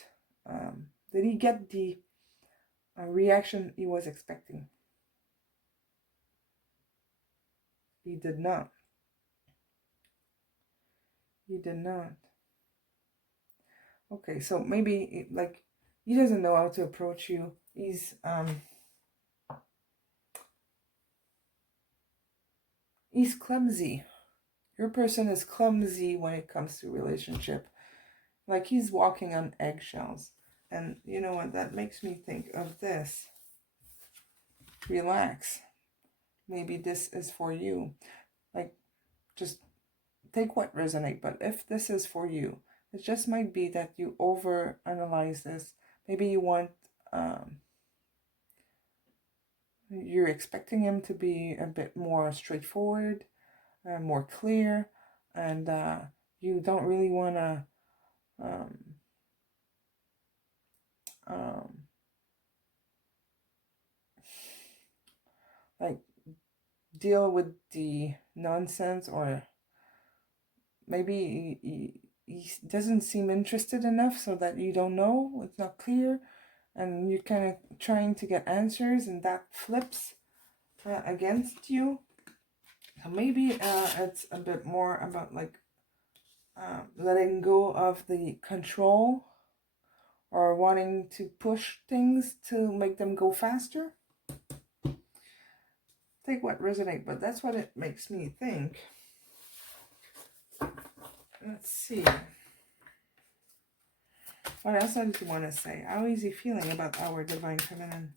did he get the reaction he was expecting? He did not. He did not. Okay, so maybe like he doesn't know how to approach you. He's clumsy. Your person is clumsy when it comes to relationship. Like he's walking on eggshells. And you know what? That makes me think of this. Relax. Maybe this is for you. Like, just take what resonates. But if this is for you, it just might be that you overanalyze this. Maybe you want, you're expecting him to be a bit more straightforward, more clear, and you don't really want to um, um, like deal with the nonsense, or maybe he doesn't seem interested enough so that you don't know, it's not clear, and you're kind of trying to get answers and that flips against you. So maybe it's a bit more about like letting go of the control or wanting to push things to make them go faster. Take what resonates, but that's what it makes me think. Let's see. What else did you want to say? How is he feeling about our Divine Feminine?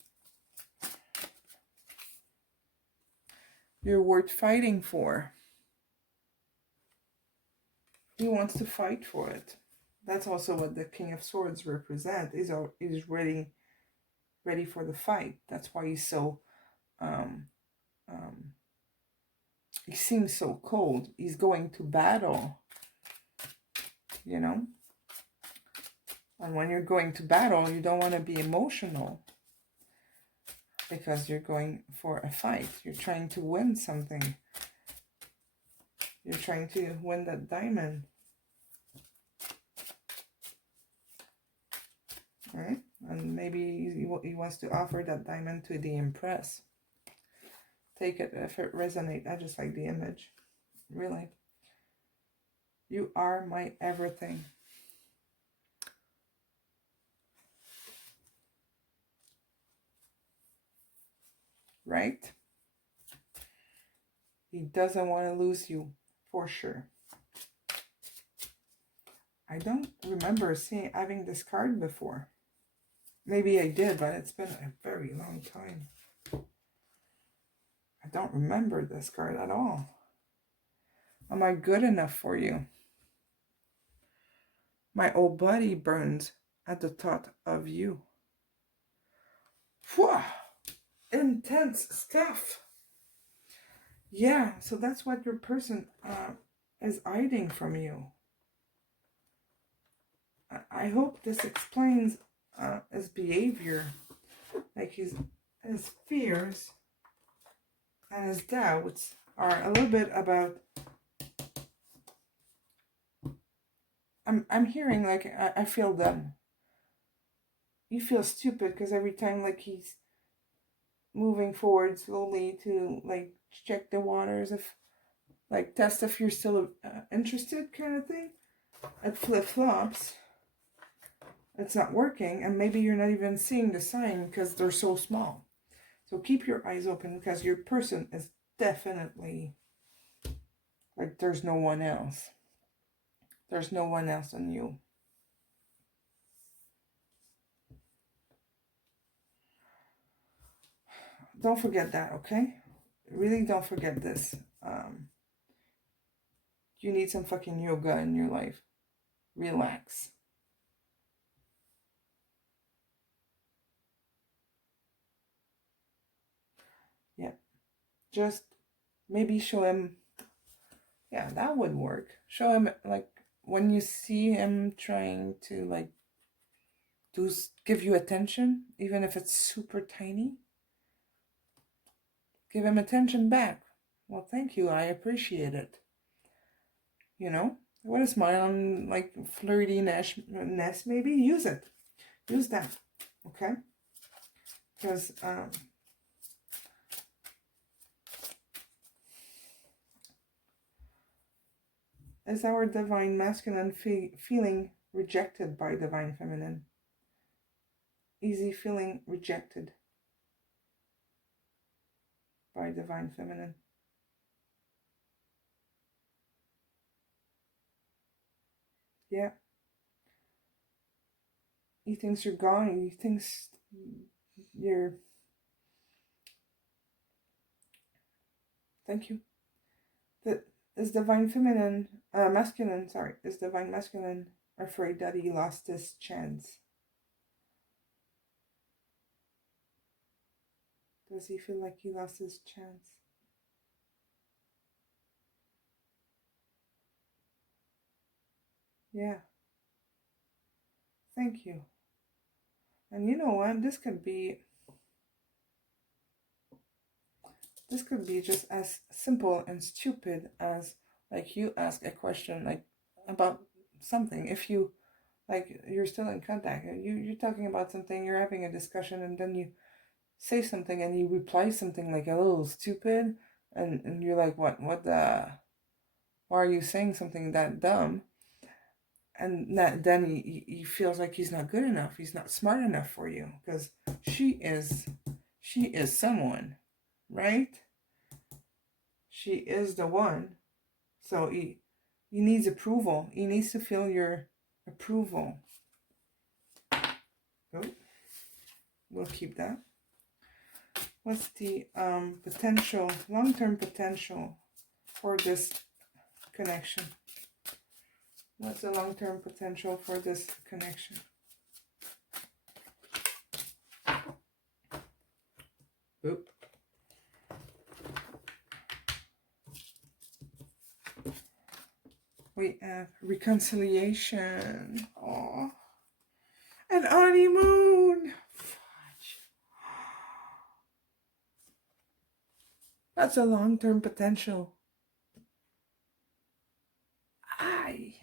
You're worth fighting for. He wants to fight for it. That's also what the King of Swords represent. Is ready for the fight. That's why he's so he seems so cold. He's going to battle, you know. And when you're going to battle, you don't want to be emotional, because you're going for a fight. You're trying to win something. You're trying to win that diamond. Right? And maybe he wants to offer that diamond to the Empress. Take it if it resonates. I just like the image. Really. You are my everything. Right? He doesn't want to lose you, for sure. I don't remember having this card before. Maybe I did, but it's been a very long time. I don't remember this card at all. Am I good enough for you? My whole body burns at the thought of you. Whew! Intense stuff. Yeah, so that's what your person is hiding from you. I hope this explains his behavior, like his fears and his doubts are a little bit about. I'm hearing like I feel dumb. You feel stupid because every time like he's moving forward slowly to like check the waters, if like test if you're still interested, kind of thing. It flip-flops. It's not working, and maybe you're not even seeing the sign because they're so small. So keep your eyes open, because your person is definitely like there's no one else. There's no one else than you. Don't forget that, okay? Really don't forget this. You need some fucking yoga in your life. Relax. Yeah. Just maybe show him. Yeah, that would work. Show him, like, when you see him trying to, like, give you attention, even if it's super tiny, give him attention back. Well, thank you. I appreciate it. You know? What is mine, like, flirtiness, maybe? Use it. Use that. Okay? Because, is our divine masculine feeling rejected by Divine Feminine. Easy feeling rejected by Divine Feminine. Yeah. He thinks you're gone. He thinks you're... Thank you. That is Divine Feminine, Masculine, sorry. Is Divine Masculine afraid that he lost his chance? Does he feel like he lost his chance? Yeah. Thank you. And you know what? This could be just as simple and stupid as, like, you ask a question like about something. If you, like, you're still in contact, you're talking about something, you're having a discussion, and then you say something and you reply something like a little stupid, and you're like, what the, why are you saying something that dumb? And then he feels like he's not good enough, he's not smart enough for you, because she is someone, right? She is the one. So he needs approval. He needs to feel your approval. Oh, we'll keep that. What's the potential, long-term potential for this connection? What's the long-term potential for this connection? Oop. We have reconciliation. Aww. An honeymoon. Fudge. That's a long-term potential. Ay.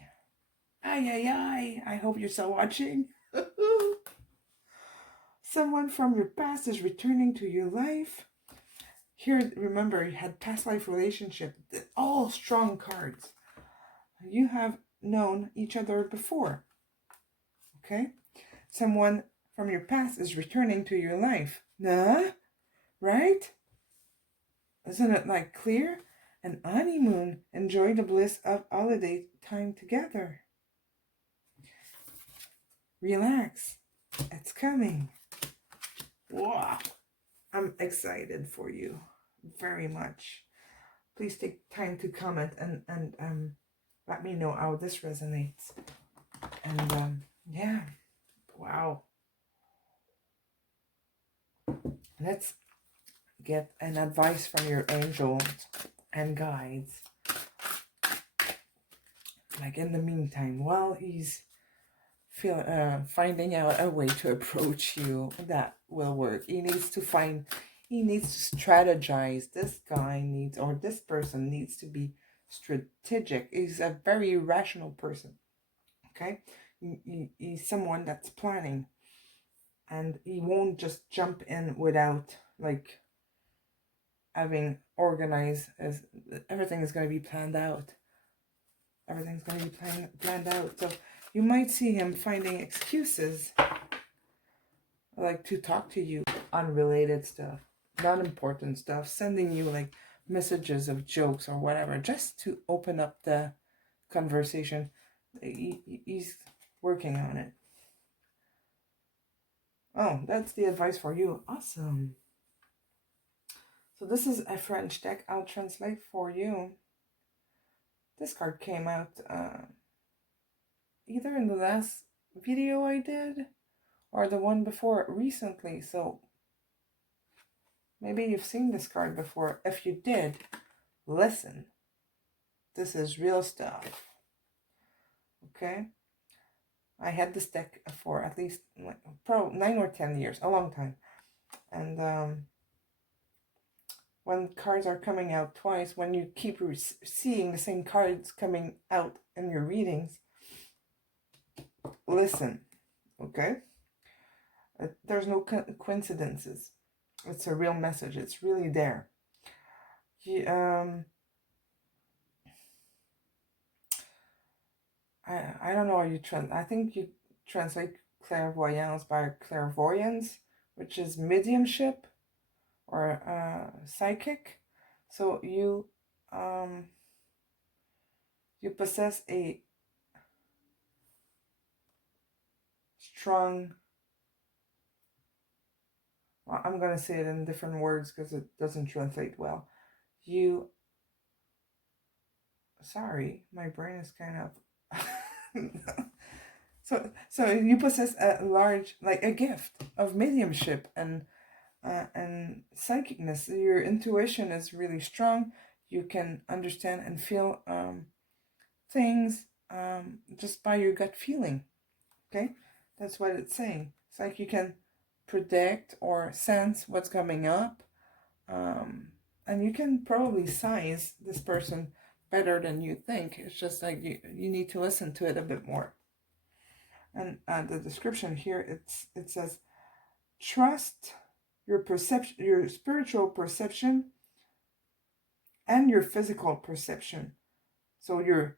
I hope you're still watching. Someone from your past is returning to your life. Here, remember, you had past life relationship. All strong cards. You have known each other before. Okay? Someone from your past is returning to your life. Nah? Right? Isn't it, like, clear? An honeymoon. Enjoy the bliss of holiday time together. Relax. It's coming. Wow. I'm excited for you very much. Please take time to comment and let me know how this resonates. And yeah. Wow. Let's get an advice from your angels and guides. Like, in the meantime, while he's finding out a way to approach you that will work. He needs to strategize. This guy needs, or this person needs to be strategic. He's a very rational person. Okay? He's someone that's planning. And he won't just jump in without, like, having organized. As everything is going to be planned out. Everything's going to be planned out. So you might see him finding excuses, like, to talk to you, unrelated stuff, non-important stuff, sending you, like, messages of jokes or whatever, just to open up the conversation. He's working on it. Oh, that's the advice for you. Awesome. So this is a French deck. I'll translate for you. This card came out either in the last video I did or the one before recently. So maybe you've seen this card before. If you did, listen. This is real stuff. Okay? I had this deck for at least probably 9 or 10 years, a long time. And when cards are coming out twice, when you keep seeing the same cards coming out in your readings, listen, okay? There's no coincidences. It's a real message. It's really there. I don't know how you I think you translate clairvoyance by clairvoyance, which is mediumship or psychic. So you possess a strong, well, I'm going to say it in different words because it doesn't translate well. Sorry, my brain is kind of so you possess a large, like a gift of mediumship and psychicness. Your intuition is really strong. You can understand and feel things just by your gut feeling. Okay, that's what it's saying. It's like you can predict or sense what's coming up, and you can probably size this person better than you think. It's just like you need to listen to it a bit more. And the description here, it says, trust your perception, your spiritual perception, and your physical perception. So your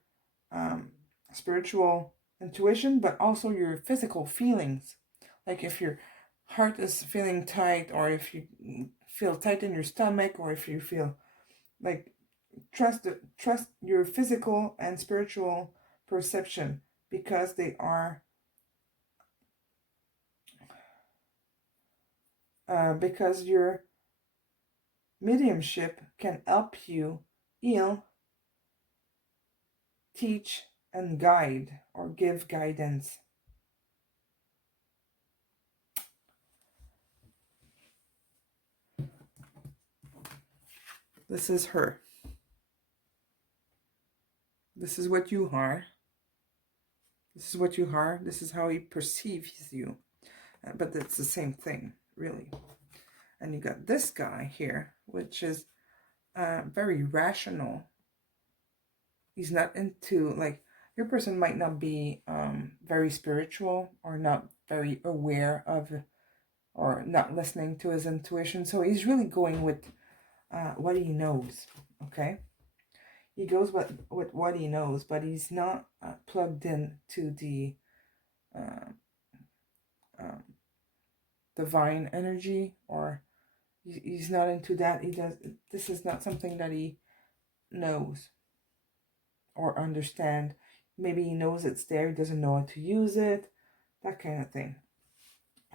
spiritual intuition, but also your physical feelings. Like if your heart is feeling tight, or if you feel tight in your stomach, or if you feel like, trust your physical and spiritual perception, because they are because your mediumship can help you heal, teach, and guide, or give guidance. This is her. This is what you are. This is what you are. This is how he perceives you. But it's the same thing, really. And you got this guy here, which is very rational. He's not into, like, your person might not be very spiritual, or not very aware of, or not listening to his intuition. So he's really going with what he knows, okay? He goes with what he knows, but he's not plugged in to the divine energy, or he's not into that. This is not something that he knows or understand. Maybe he knows it's there, he doesn't know how to use it, that kind of thing.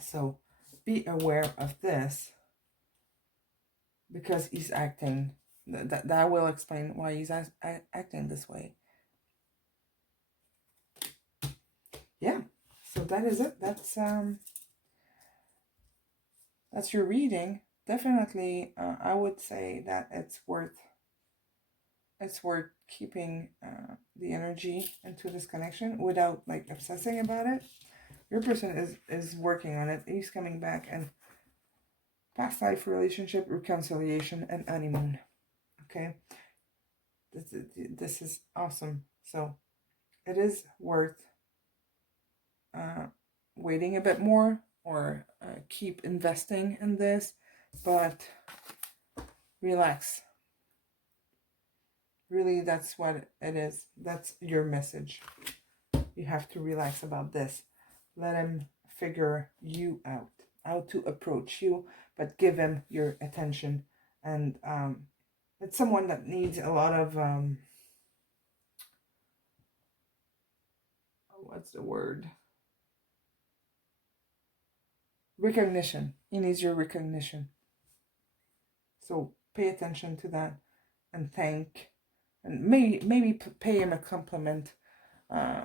So be aware of this, because he's acting. That will explain why he's acting this way. Yeah, so that is it. That's your reading. Definitely, I would say that it's worth keeping the energy into this connection without like obsessing about it. Your person is working on it. He's coming back, and past life relationship, reconciliation, and honeymoon. Okay, this is awesome. So it is worth waiting a bit more, or keep investing in this, but relax. Really, that's what it is. That's your message. You have to relax about this. Let him figure you out, how to approach you, but give him your attention. And it's someone that needs a lot of what's the word? Recognition. He needs your recognition. So pay attention to that, and maybe pay him a compliment,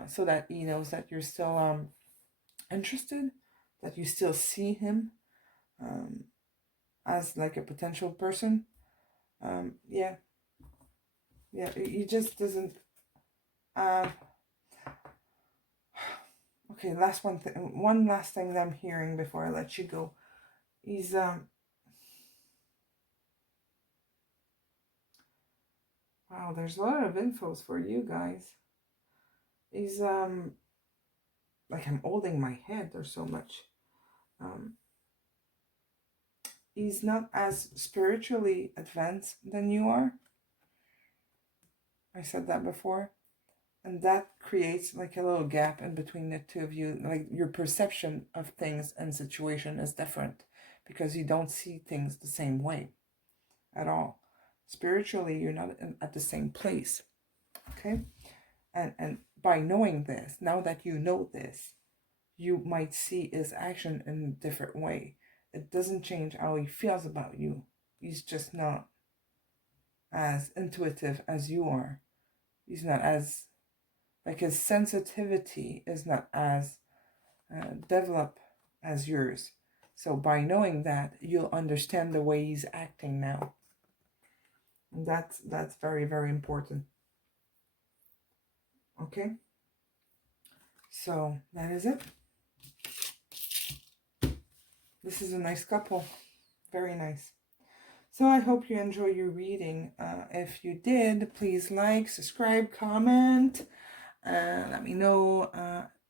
so that he knows that you're still interested, that you still see him as like a potential person. Yeah, he just doesn't. Okay, one last thing that I'm hearing before I let you go. He's wow, there's a lot of infos for you guys. He's like, I'm holding my head, there's so much. He's not as spiritually advanced than you are. I said that before. And that creates like a little gap in between the two of you. Like your perception of things and situation is different because you don't see things the same way at all. Spiritually, you're not at the same place. Okay? And by knowing this, now that you know this, you might see his action in a different way. It doesn't change how he feels about you. He's just not as intuitive as you are. He's not as, like, his sensitivity is not as developed as yours. So by knowing that, you'll understand the way he's acting now. And that's very, very important. Okay? So that is it. This is a nice couple. Very nice. So I hope you enjoy your reading. If you did, please like, subscribe, comment. Let me know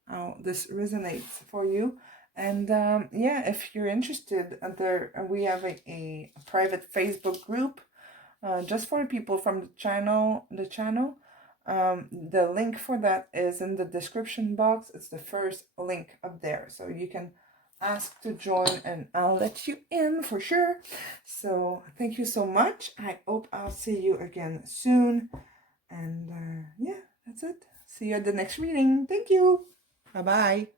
how this resonates for you. And yeah, if you're interested, we have a private Facebook group just for people from the channel. The link for that is in the description box. It's the first link up there, so you can ask to join and I'll let you in for sure. So thank you so much. I hope I'll see you again soon. And yeah, that's it. See you at the next reading. Thank you. Bye-bye.